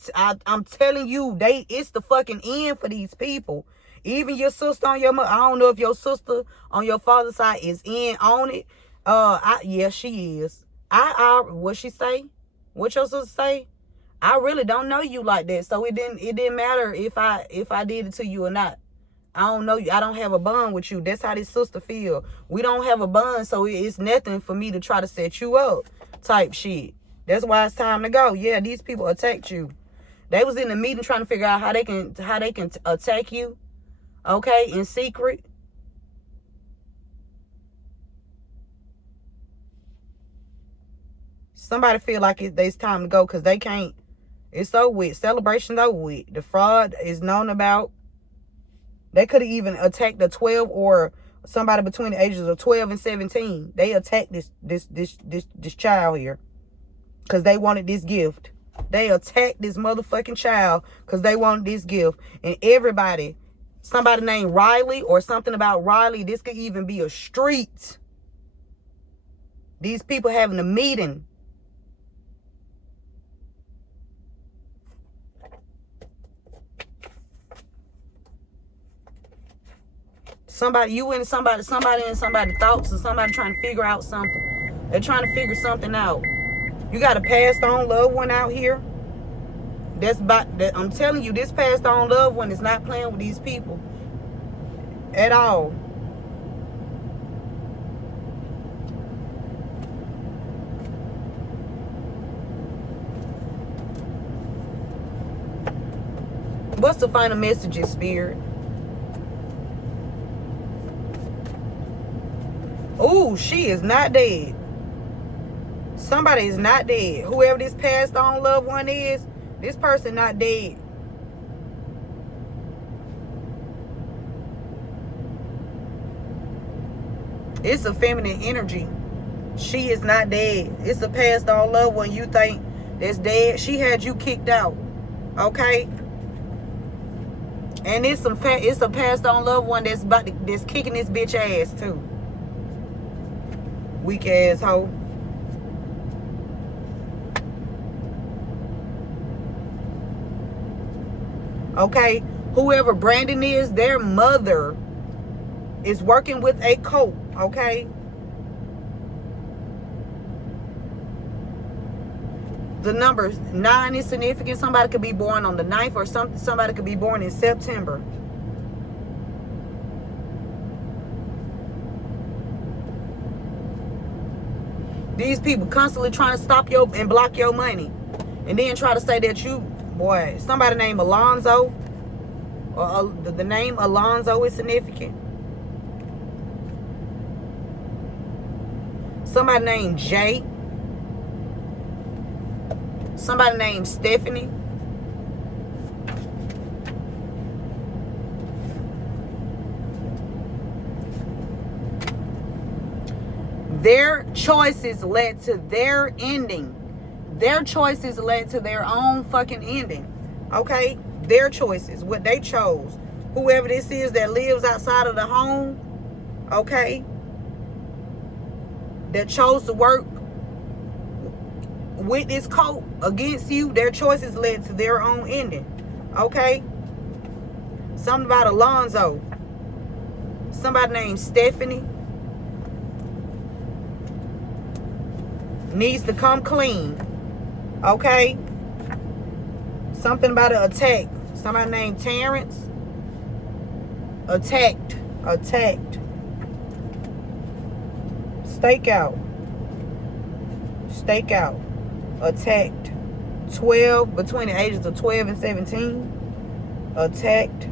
telling you, it's the fucking end for these people. Even your sister on your mother. I don't know if your sister on your father's side is in on it. Yeah, she is. What she say? What your sister say? I really don't know you like that, so it didn't matter if I did it to you or not. I don't know you. I don't have a bond with you. That's how this sister feel. We don't have a bond, so it's nothing for me to try to set you up, type shit. That's why it's time to go. Yeah, these people attacked you. They was in the meeting trying to figure out how they can attack you, okay, in secret. Somebody feel like it's time to go because they can't. It's over with. Celebration's over with. The fraud is known about. They could have even attacked the 12 or somebody between the ages of 12 and 17. They attacked this child here because they wanted this gift. They attacked this motherfucking child because they wanted this gift. And everybody, somebody named Riley or something about Riley, this could even be a street. These people having a meeting. Somebody and somebody thoughts, or somebody trying to figure out something. They're trying to figure something out. You got a passed on loved one out here. I'm telling you, this passed on loved one is not playing with these people at all. What's the final message, Spirit? Ooh, she is not dead. Somebody is not dead. Whoever this passed on loved one is, this person not dead. It's a feminine energy. She is not dead. It's a passed on loved one you think that's dead. She had you kicked out. Okay? And it's a passed on loved one that's kicking this bitch ass too. Weak ass hoe. Okay, whoever Brandon is, their mother is working with a cult. Okay, the number 9 is significant. Somebody could be born on the 9th, or somebody could be born in September. These people constantly trying to stop and block your money. And then try to say that you, boy, somebody named Alonzo. Or the name Alonzo is significant. Somebody named Jay. Somebody named Stephanie. Their choices led to their ending. Their choices led to their own fucking ending. Okay? Their choices, what they chose. Whoever this is that lives outside of the home, okay, that chose to work with this cult against you, their choices led to their own ending. Okay? Something about Alonzo. Somebody named Stephanie needs to come clean. Okay? Something about an attack. Somebody named Terrence. Attacked. Stakeout. Attacked. 12, between the ages of 12 and 17. Attacked.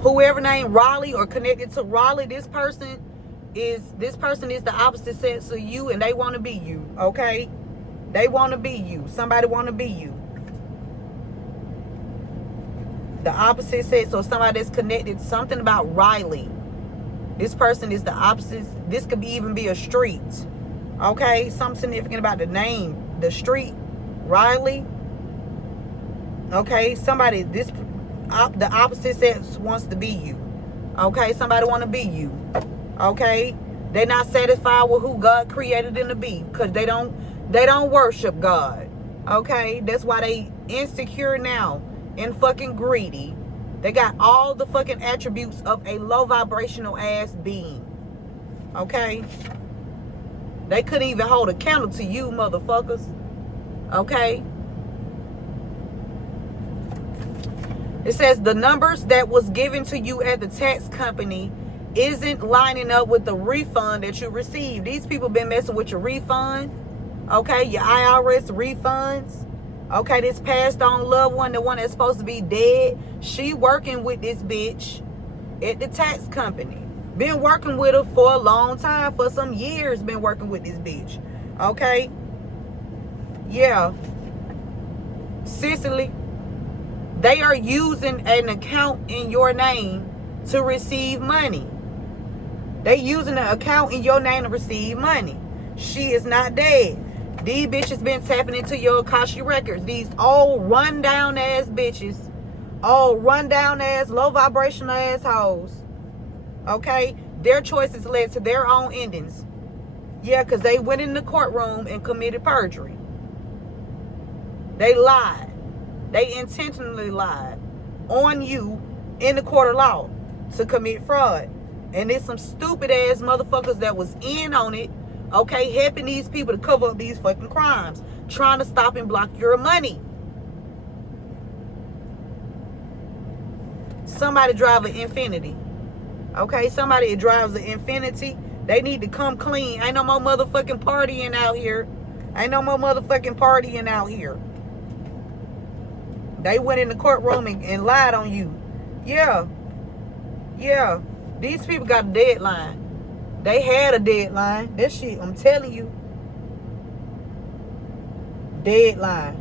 Whoever named Raleigh or connected to Raleigh, this person is the opposite sex of you, and they want to be you. Okay? They want to be you. Somebody want to be you. The opposite sex, or somebody that's connected. Something about Riley. This person is the opposite. This could even be a street. Okay? Something significant about the name. The street. Riley. Okay? Somebody, the opposite sex wants to be you. Okay? Somebody want to be you. Okay? They're not satisfied with who God created them to be, because they don't worship God. Okay? That's why they insecure now and fucking greedy. They got all the fucking attributes of a low vibrational ass being. Okay? They couldn't even hold a candle to you, motherfuckers. Okay? It says the numbers that was given to you at the tax company isn't lining up with the refund that you received. These people been messing with your refund. Okay, your IRS refunds. Okay, this passed on loved one, the one that's supposed to be dead. She working with this bitch at the tax company. Been working with her for a long time, for some years been working with this bitch. Okay? Yeah. Sicily, they are using an account in your name to receive money. They using an account in your name to receive money. She is not dead. These bitches been tapping into your Akashic records. These old run-down ass bitches. Old run-down ass, low vibrational assholes. Okay? Their choices led to their own endings. Yeah, because they went in the courtroom and committed perjury. They lied. They intentionally lied on you in the court of law to commit fraud. And there's some stupid ass motherfuckers that was in on it, okay, helping these people to cover up these fucking crimes, trying to stop and block your money. Somebody drive an Infinity. Okay, somebody that drives an Infinity, they need to come clean. Ain't no more motherfucking partying out here. Ain't no more motherfucking partying out here. They went in the courtroom and lied on you. Yeah. Yeah. These people got a deadline. They had a deadline. That shit, I'm telling you. Deadline.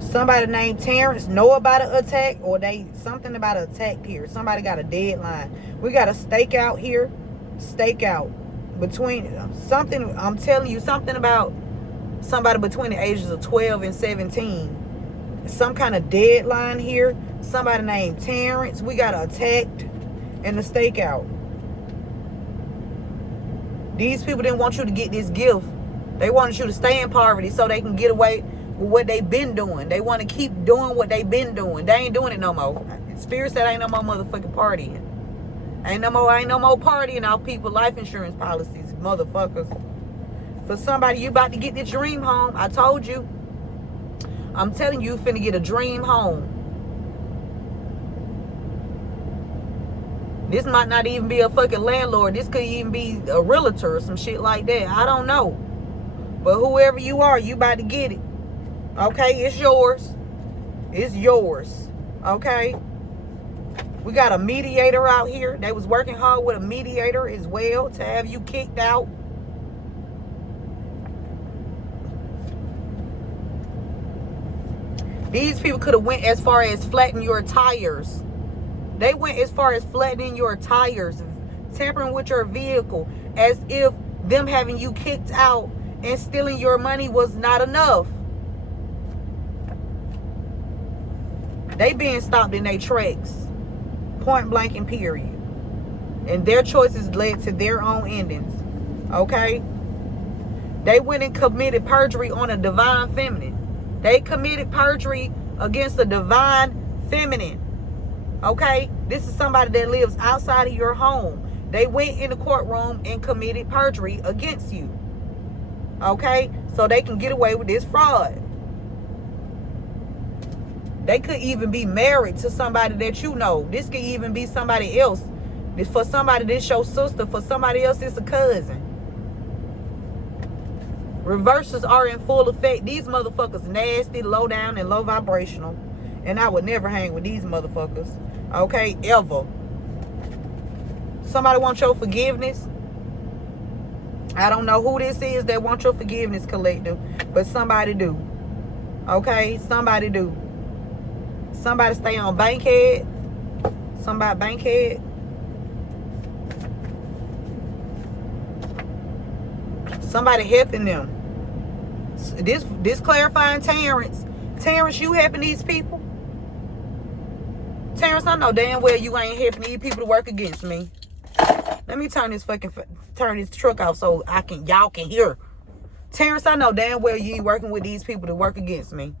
Somebody named Terrence know about an attack, or they something about an attack here. Somebody got a deadline. We got a stakeout here. Stakeout. Between something, I'm telling you, something about somebody between the ages of 12 and 17. Some kind of deadline here. Somebody named Terrence. We got attacked and the stakeout. These people didn't want you to get this gift. They wanted you to stay in poverty so they can get away with what they've been doing. They want to keep doing what they've been doing. They ain't doing it no more. Spirit said ain't no more motherfucking partying. Ain't no more partying off people life insurance policies, motherfuckers. For somebody, you about to get this dream home. I told you. I'm telling you, finna get a dream home. This might not even be a fucking landlord. This could even be a realtor or some shit like that. I don't know. But whoever you are, you about to get it. Okay, it's yours. It's yours. Okay? We got a mediator out here. They was working hard with a mediator as well to have you kicked out. These people could have went as far as flattening your tires. They went as far as flattening your tires, tampering with your vehicle, as if them having you kicked out and stealing your money was not enough. They being stopped in their tracks, point blank and period. And their choices led to their own endings. Okay? They went and committed perjury on a divine feminine. They committed perjury against a divine feminine. Okay? This is somebody that lives outside of your home. They went in the courtroom and committed perjury against you. Okay? So they can get away with this fraud. They could even be married to somebody that you know. This could even be somebody else. For somebody, this your sister. For somebody else, it's a cousin. Reversals are in full effect. These motherfuckers nasty, low down, and low vibrational. And I would never hang with these motherfuckers. Okay? Ever. Somebody want your forgiveness? I don't know who this is that wants your forgiveness, collective. But somebody do. Okay? Somebody do. Somebody stay on Bankhead. Somebody Bankhead. Somebody helping them. This clarifying Terrence. Terrence, you helping these people? Terrence, I know damn well you ain't helping these people to work against me. Let me turn this truck off so y'all can hear. Terrence, I know damn well you ain't working with these people to work against me.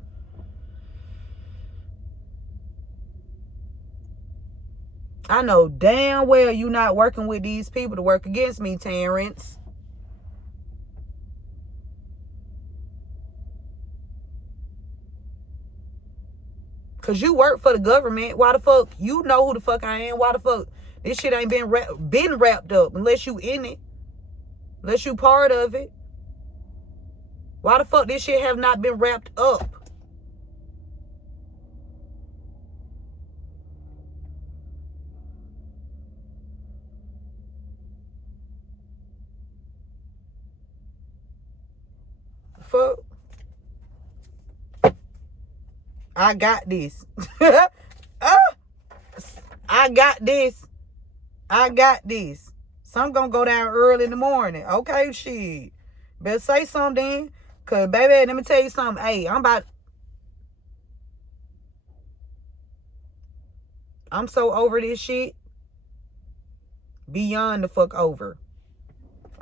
I know damn well you not working with these people to work against me, Terrence. Because you work for the government. Why the fuck? You know who the fuck I am. Why the fuck? This shit ain't been wrapped up unless you in it. Unless you part of it. Why the fuck this shit have not been wrapped up? Fuck. I got this. I got this. I got this. So I'm gonna go down early in the morning. Okay, shit. Better say something then. Cause baby, let me tell you something. Hey, I'm so over this shit. Beyond the fuck over.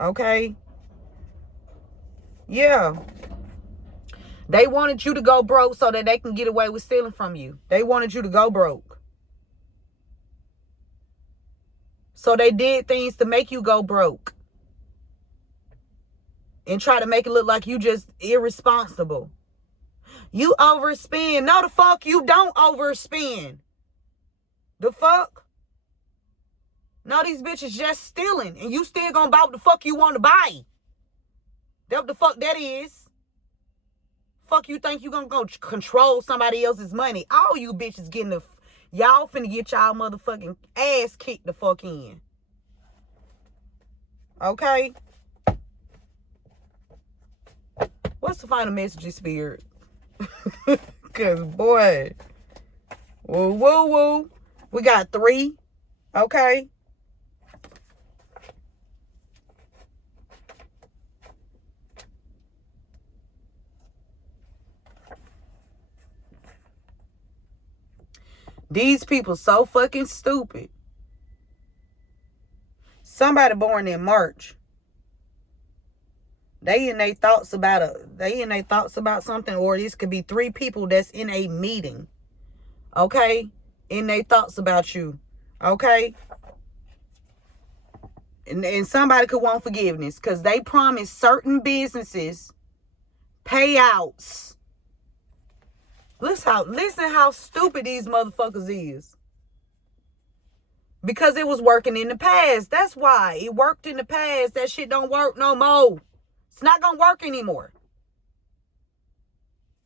Okay? Yeah. They wanted you to go broke so that they can get away with stealing from you. They wanted you to go broke. So they did things to make you go broke. And try to make it look like you just irresponsible. You overspend. No, the fuck you don't overspend. The fuck? No, these bitches just stealing. And you still gonna buy what the fuck you want to buy. That's what the fuck that is. Fuck you think you gonna go control somebody else's money. All you bitches getting y'all finna get y'all motherfucking ass kicked the fuck in. Okay? What's the final message, Spirit? Cause boy, woo woo woo. We got 3. Okay? These people so fucking stupid. Somebody born in March. They in their thoughts about something, or this could be 3 people that's in a meeting. Okay? In their thoughts about you. Okay? And somebody could want forgiveness because they promised certain businesses payouts. Listen how stupid these motherfuckers is. Because it was working in the past. That's why. It worked in the past. That shit don't work no more. It's not going to work anymore.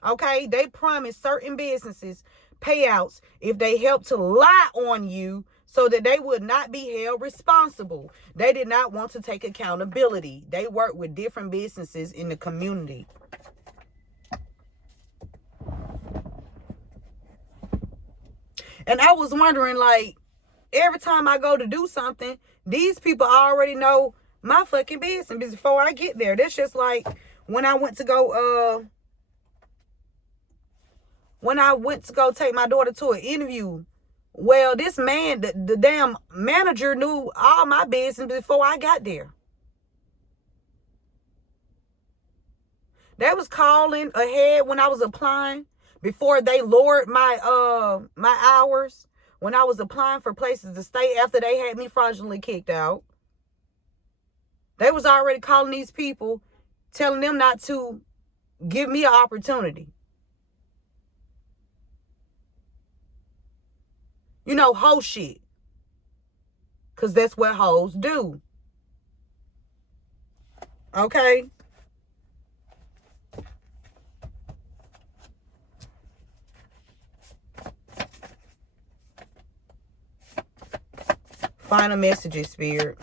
Okay? They promised certain businesses payouts if they helped to lie on you so that they would not be held responsible. They did not want to take accountability. They worked with different businesses in the community. And I was wondering, like, every time I go to do something, these people already know my fucking business before I get there. That's just like when I went to go take my daughter to an interview. Well, this man, the damn manager, knew all my business before I got there. They was calling ahead when I was applying before they lowered my my hours when I was applying for places to stay after they had me fraudulently kicked out. They was already calling these people, telling them not to give me an opportunity. You know, hoe shit. Because that's what hoes do. Okay? Final messages, Spirit.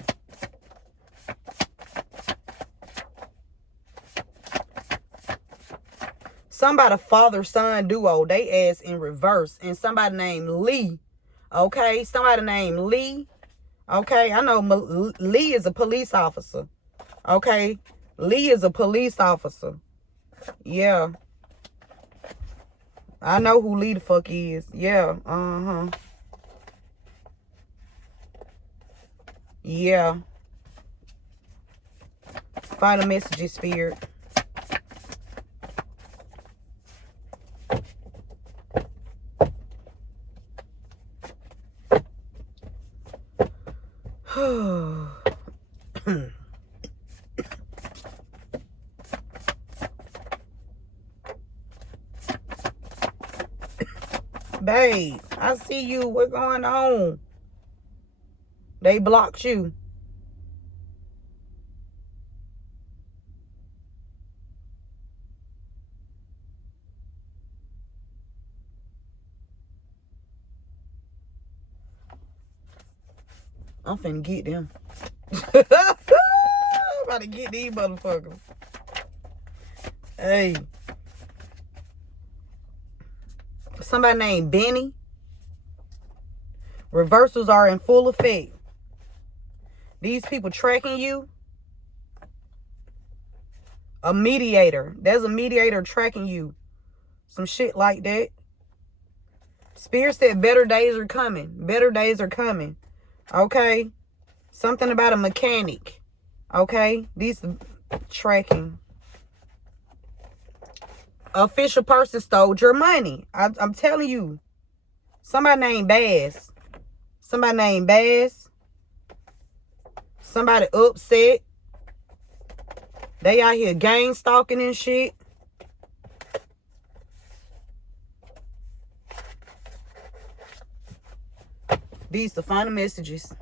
Somebody father-son duo, they ass in reverse. And somebody named Lee. Okay? Somebody named Lee. Okay? I know Lee is a police officer. Okay? Lee is a police officer. Yeah. I know who Lee the fuck is. Yeah. Uh-huh. Yeah. Final messages, Spirit. Babe, I see you. What's going on? They blocked you. I'm finna get them. I'm about to get these motherfuckers. Hey. Somebody named Benny. Reversals are in full effect. These people tracking you. A mediator. There's a mediator tracking you. Some shit like that. Spirit said better days are coming. Better days are coming. Okay? Something about a mechanic. Okay? These tracking. Official person stole your money. I'm telling you. Somebody named Bass. Somebody named Bass. Somebody upset. They out here gang stalking and shit. These the final messages.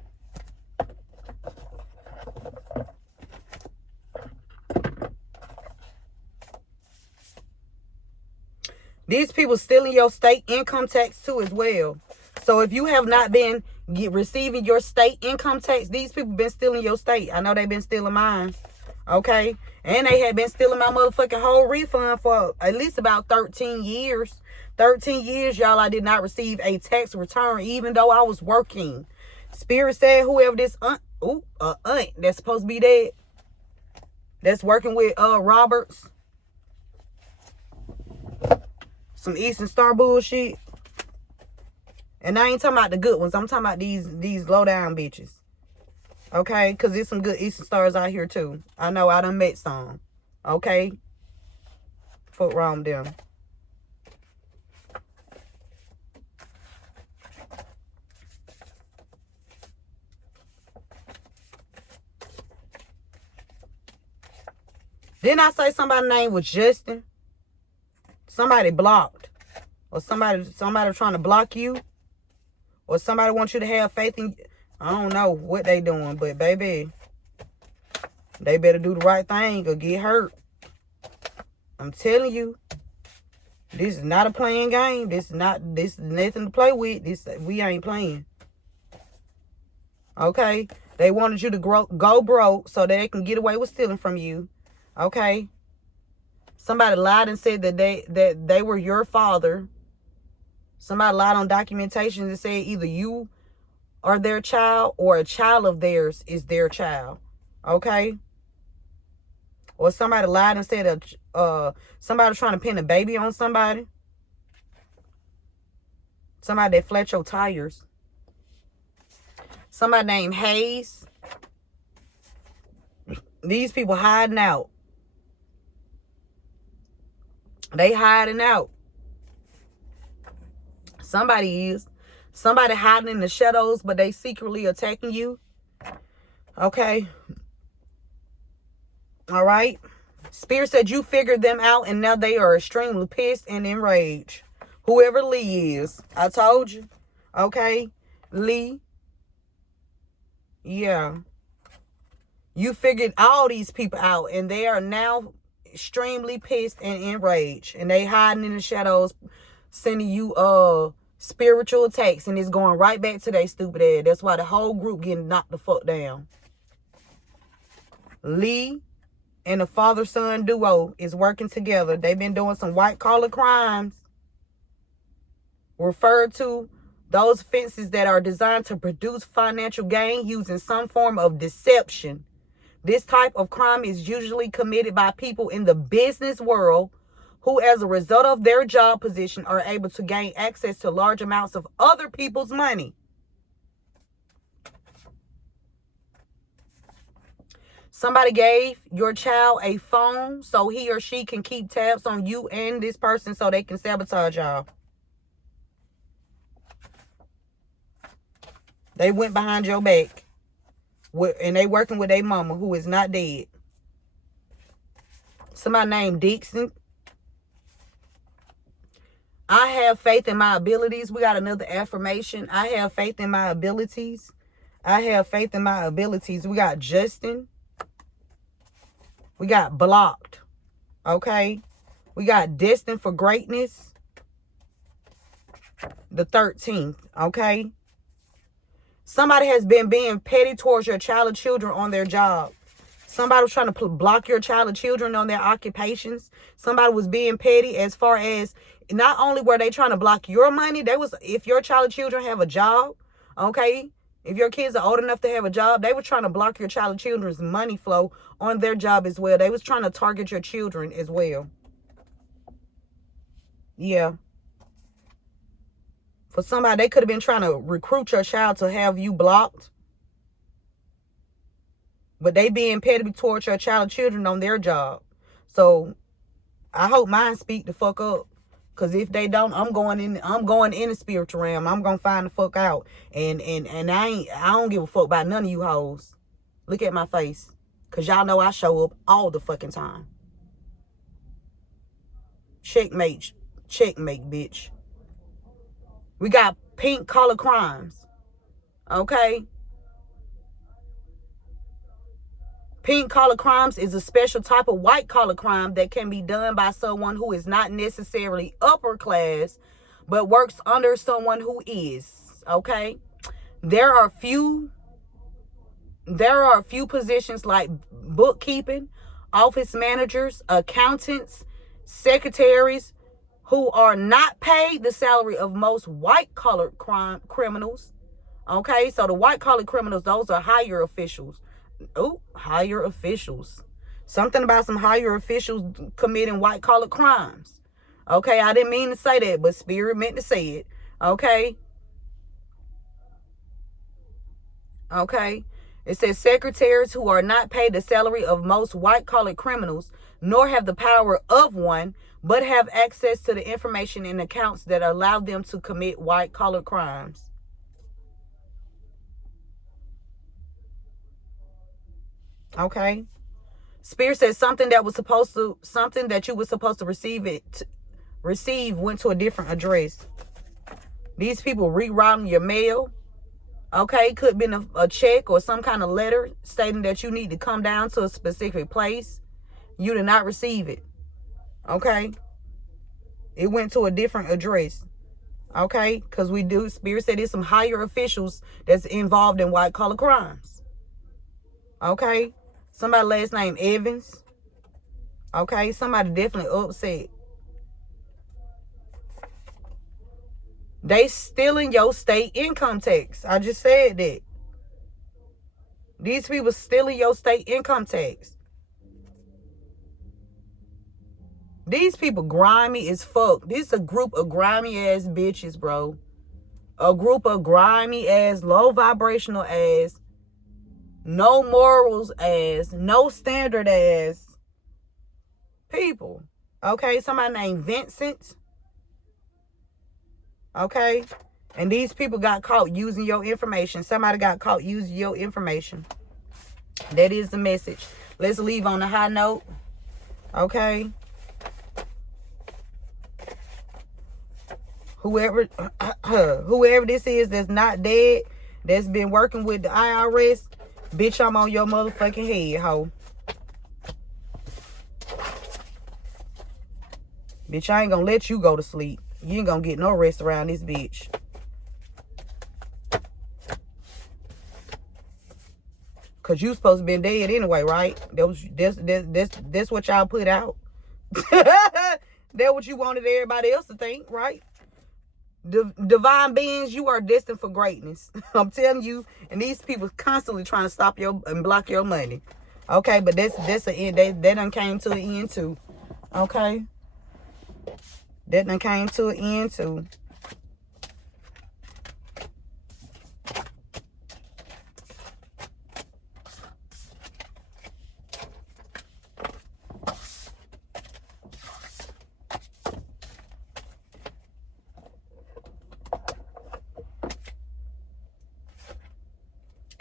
These people stealing your state income tax too as well. So if you have not been receiving your state income tax, these people been stealing your state. I know they've been stealing mine. Okay? And they had been stealing my motherfucking whole refund for at least about 13 years. 13 years, y'all, I did not receive a tax return even though I was working. Spirit said whoever this aunt that's supposed to be dead, that's working with Roberts, some Eastern Star bullshit. And I ain't talking about the good ones. I'm talking about these low down bitches. Okay? Because there's some good Eastern Stars out here too. I know I done met some. Okay? Fuck wrong with them. Didn't I say somebody's name was Justin? Somebody blocked. Or somebody trying to block you. Or somebody wants you to have faith in... I don't know what they doing, but baby, they better do the right thing or get hurt. I'm telling you. This is not a playing game. This is nothing to play with. We ain't playing. Okay? They wanted you to go broke so they can get away with stealing from you. Okay? Somebody lied and said that they were your father. Somebody lied on documentation that said either you are their child or a child of theirs is their child. Okay? Or somebody lied and said somebody trying to pin a baby on somebody. Somebody that flat your tires. Somebody named Hayes. These people hiding out. They hiding out. Somebody is. Somebody hiding in the shadows, but they secretly attacking you. Okay. All right. Spirit said you figured them out and now they are extremely pissed and enraged. Whoever Lee is. I told you. Okay. Lee. Yeah. You figured all these people out and they are now extremely pissed and enraged. And they hiding in the shadows, sending you spiritual attacks, and it's going right back to their stupid ass. That's why the whole group getting knocked the fuck down. Lee and the father-son duo is working together. They've been doing some white-collar crimes. Referred to those offenses that are designed to produce financial gain using some form of deception. This type of crime is usually committed by people in the business world who, as a result of their job position, are able to gain access to large amounts of other people's money. Somebody gave your child a phone so he or she can keep tabs on you and this person so they can sabotage y'all. They went behind your back. And they working with their mama who is not dead. Somebody named Dixon. I have faith in my abilities. We got another affirmation. I have faith in my abilities. I have faith in my abilities. We got Justin. We got blocked. Okay. We got destined for greatness. The 13th. Okay. Somebody has been being petty towards your child or children on their job. Somebody was trying to block your child or children on their occupations. Somebody was being petty as far as not only were they trying to block your money, if your child or children have a job, okay, if your kids are old enough to have a job, they were trying to block your child or children's money flow on their job as well. They was trying to target your children as well. Yeah. For somebody, they could have been trying to recruit your child to have you blocked. But they being petty towards your child or children on their job. So I hope mine speak the fuck up. Cause if they don't, I'm going in the spiritual realm. I'm gonna find the fuck out. And I don't give a fuck about none of you hoes. Look at my face. Cause y'all know I show up all the fucking time. Checkmate. Checkmate, bitch. We got pink collar crimes. Okay? Pink collar crimes is a special type of white collar crime that can be done by someone who is not necessarily upper class, but works under someone who is. Okay? There are a few positions like bookkeeping, office managers, accountants, secretaries, who are not paid the salary of most white-collar criminals. Okay, so the white-collar criminals, those are higher officials. Oh, higher officials. Something about some higher officials committing white-collar crimes. Okay, I didn't mean to say that, but Spirit meant to say it. Okay. Okay. It says secretaries who are not paid the salary of most white-collar criminals, nor have the power of one, but have access to the information and accounts that allow them to commit white-collar crimes. Okay. Spirit says something that you were supposed to receive went to a different address. These people rerouting your mail. Okay, could have been a check or some kind of letter stating that you need to come down to a specific place. You did not receive it. Okay? It went to a different address. Okay? Because Spirit said there's some higher officials that's involved in white-collar crimes. Okay? Somebody last name Evans. Okay? Somebody definitely upset. They stealing your state income tax. I just said that. These people stealing your state income tax. These people grimy as fuck. This is a group of grimy ass bitches, bro. A group of grimy ass, low vibrational ass, no morals ass, no standard ass people. Okay, somebody named Vincent. Okay, and these people got caught using your information. Somebody got caught using your information. That is the message. Let's leave on a high note. Okay. Whoever this is that's not dead, that's been working with the IRS, bitch, I'm on your motherfucking head, ho. Bitch, I ain't gonna let you go to sleep. You ain't gonna get no rest around this bitch. Cause you supposed to be dead anyway, right? That's what y'all put out. That's what you wanted everybody else to think, right? Divine beings, you are destined for greatness. I'm telling you, and these people constantly trying to stop your and block your money. Okay, but that's the end. That done came to an end too. Okay, that done came to an end too.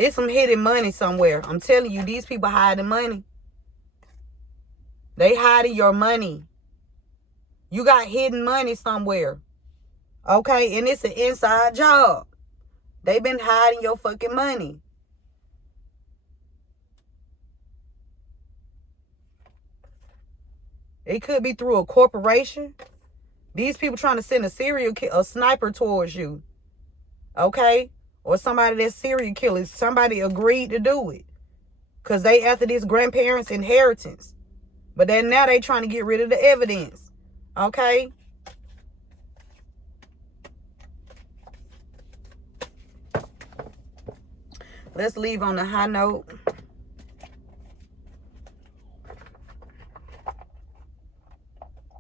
It's some hidden money somewhere. I'm telling you, these people hiding money. They hiding your money. You got hidden money somewhere. Okay, and it's an inside job. They've been hiding your fucking money. It could be through a corporation. These people trying to send a sniper towards you. Okay? Or somebody that's serial killer. Somebody agreed to do it. Because they after this grandparents' inheritance. But then now they trying to get rid of the evidence. Okay? Let's leave on a high note.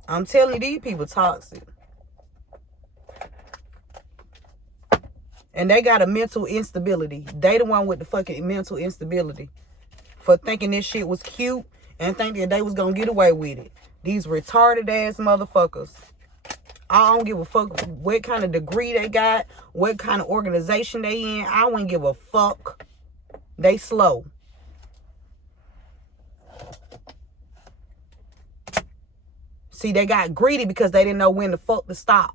I'm telling you, these people toxic. And they got a mental instability. They the one with the fucking mental instability. For thinking this shit was cute and thinking they was gonna get away with it. These retarded ass motherfuckers. I don't give a fuck what kind of degree they got, what kind of organization they in. I wouldn't give a fuck. They slow. See, they got greedy because they didn't know when the fuck to stop.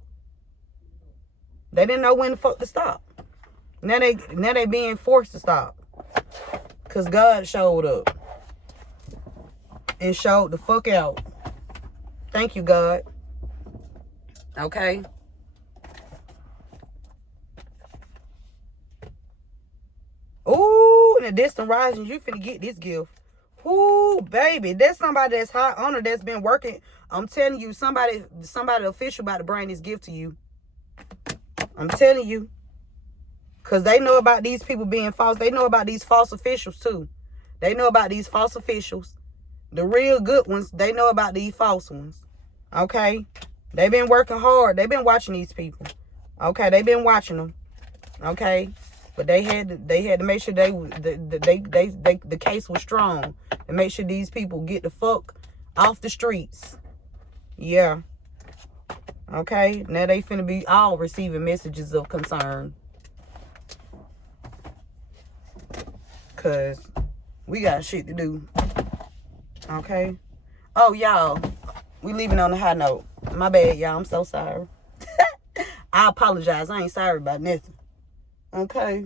They didn't know when the fuck to stop. Now they being forced to stop. Cause God showed up. And showed the fuck out. Thank you, God. Okay. Ooh, in the distant rising, you finna get this gift. Ooh, baby. That's somebody that's high honor that's been working. I'm telling you, somebody official about to bring this gift to you. I'm telling you. Because they know about these people being false. They know about these false officials too. They know about these false officials. The real good ones, they know about these false ones. Okay? They've been working hard. They've been watching these people. Okay? They've been watching them. Okay? But they had to make sure the case was strong. And make sure these people get the fuck off the streets. Yeah. Okay? Now they finna be all receiving messages of concern. Because we got shit to do. Okay? Oh, y'all. We leaving on a high note. My bad, y'all. I'm so sorry. I apologize. I ain't sorry about nothing. Okay?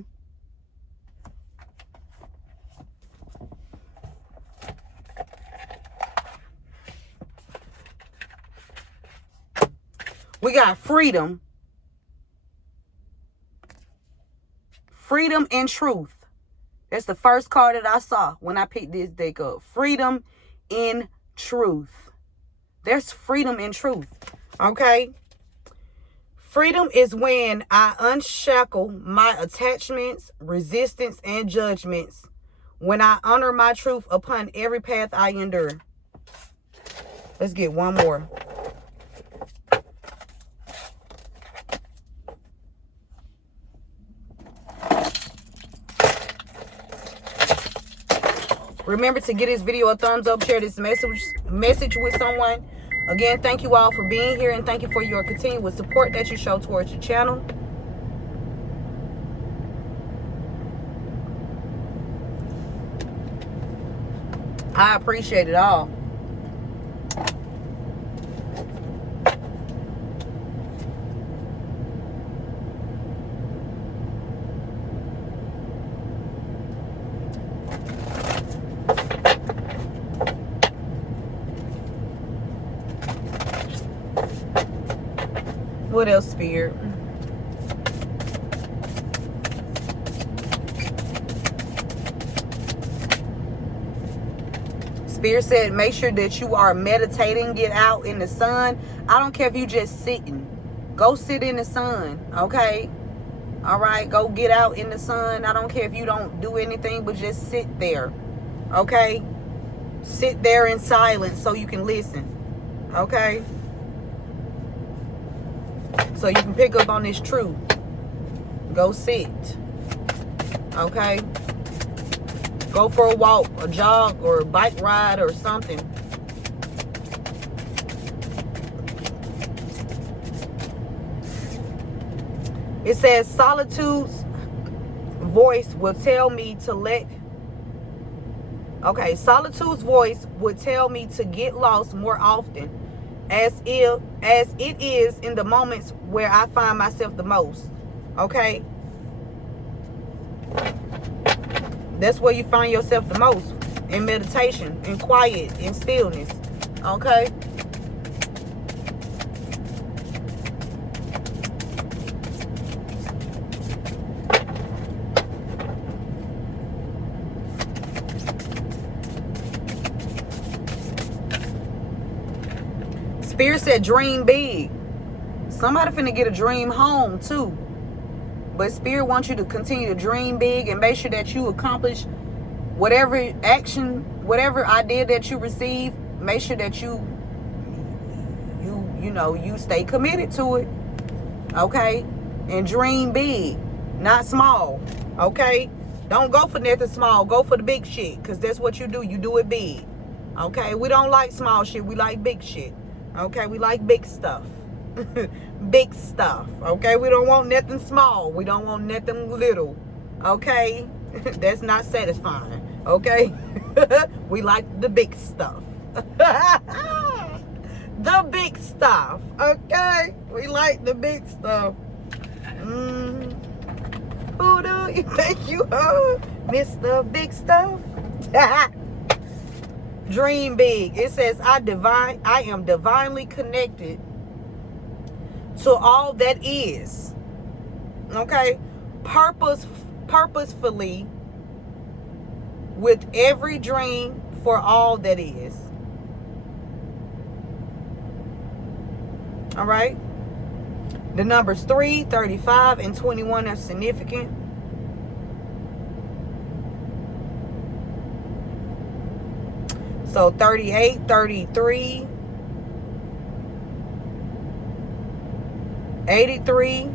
We got freedom. Freedom and truth. That's the first card that I saw when I picked this deck up. Freedom in truth. There's freedom in truth. Okay? Freedom is when I unshackle my attachments, resistance, and judgments. When I honor my truth upon every path I endure. Let's get one more. Remember to give this video a thumbs up, share this message with someone. Again, thank you all for being here, and thank you for your continuous support that you show towards your channel. I appreciate it all. What else, Spirit? Spirit said, make sure that you are meditating. Get out in the sun. I don't care if you just sitting. Go sit in the sun, okay? All right, go get out in the sun. I don't care if you don't do anything, but just sit there, okay? Sit there in silence so you can listen, okay? So you can pick up on this truth. Go sit. Okay? Go for a walk, a jog, or a bike ride or something. It says solitude's voice will tell me to let... Okay, solitude's voice would tell me to get lost more often. As it is in the moments where I find myself the most. Okay? That's where you find yourself the most. In meditation, in quiet, in stillness. Okay? Spirit said dream big. Somebody finna get a dream home too. But Spirit wants you to continue to dream big and make sure that you accomplish whatever action, whatever idea that you receive. Make sure that you stay committed to it. Okay? And dream big, not small. Okay? Don't go for nothing small. Go for the big shit. Because that's what you do. You do it big. Okay? We don't like small shit. We like big shit. Okay, we like big stuff. Big stuff. Okay, we don't want nothing small. We don't want nothing little. Okay, that's not satisfying. Okay, we like the big stuff. The big stuff. Okay, we like the big stuff. Who do you think you are, Mr. Big Stuff? Dream big. It says, I am divinely connected to all that is. Okay? Purposefully with every dream for all that is. All right? The numbers 3, 35, and 21 are significant. So 38, 33, 83,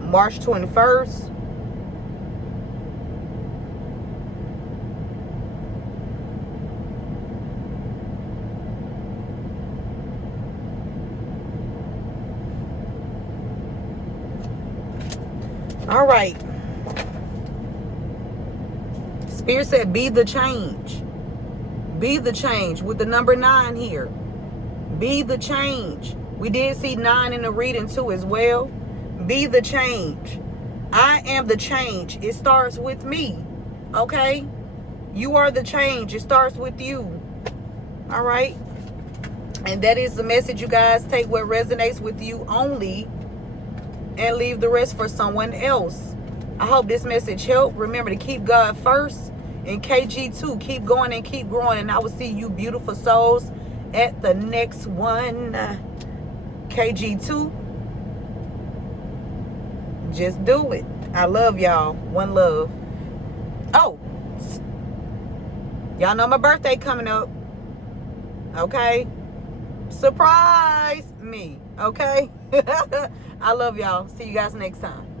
March 21st, all right. Spirit said, be the change. Be the change with the number 9 here. Be the change. We did see 9 in the reading too as well. Be the change. I am the change. It starts with me. Okay? You are the change. It starts with you. All right? And that is the message, you guys. Take what resonates with you only and leave the rest for someone else. I hope this message helped. Remember to keep God first And KG2, keep going and keep growing. And I will see you beautiful souls at the next one. KG2, just do it. I love y'all. One love. Oh, y'all know my birthday coming up. Okay? Surprise me. Okay? I love y'all. See you guys next time.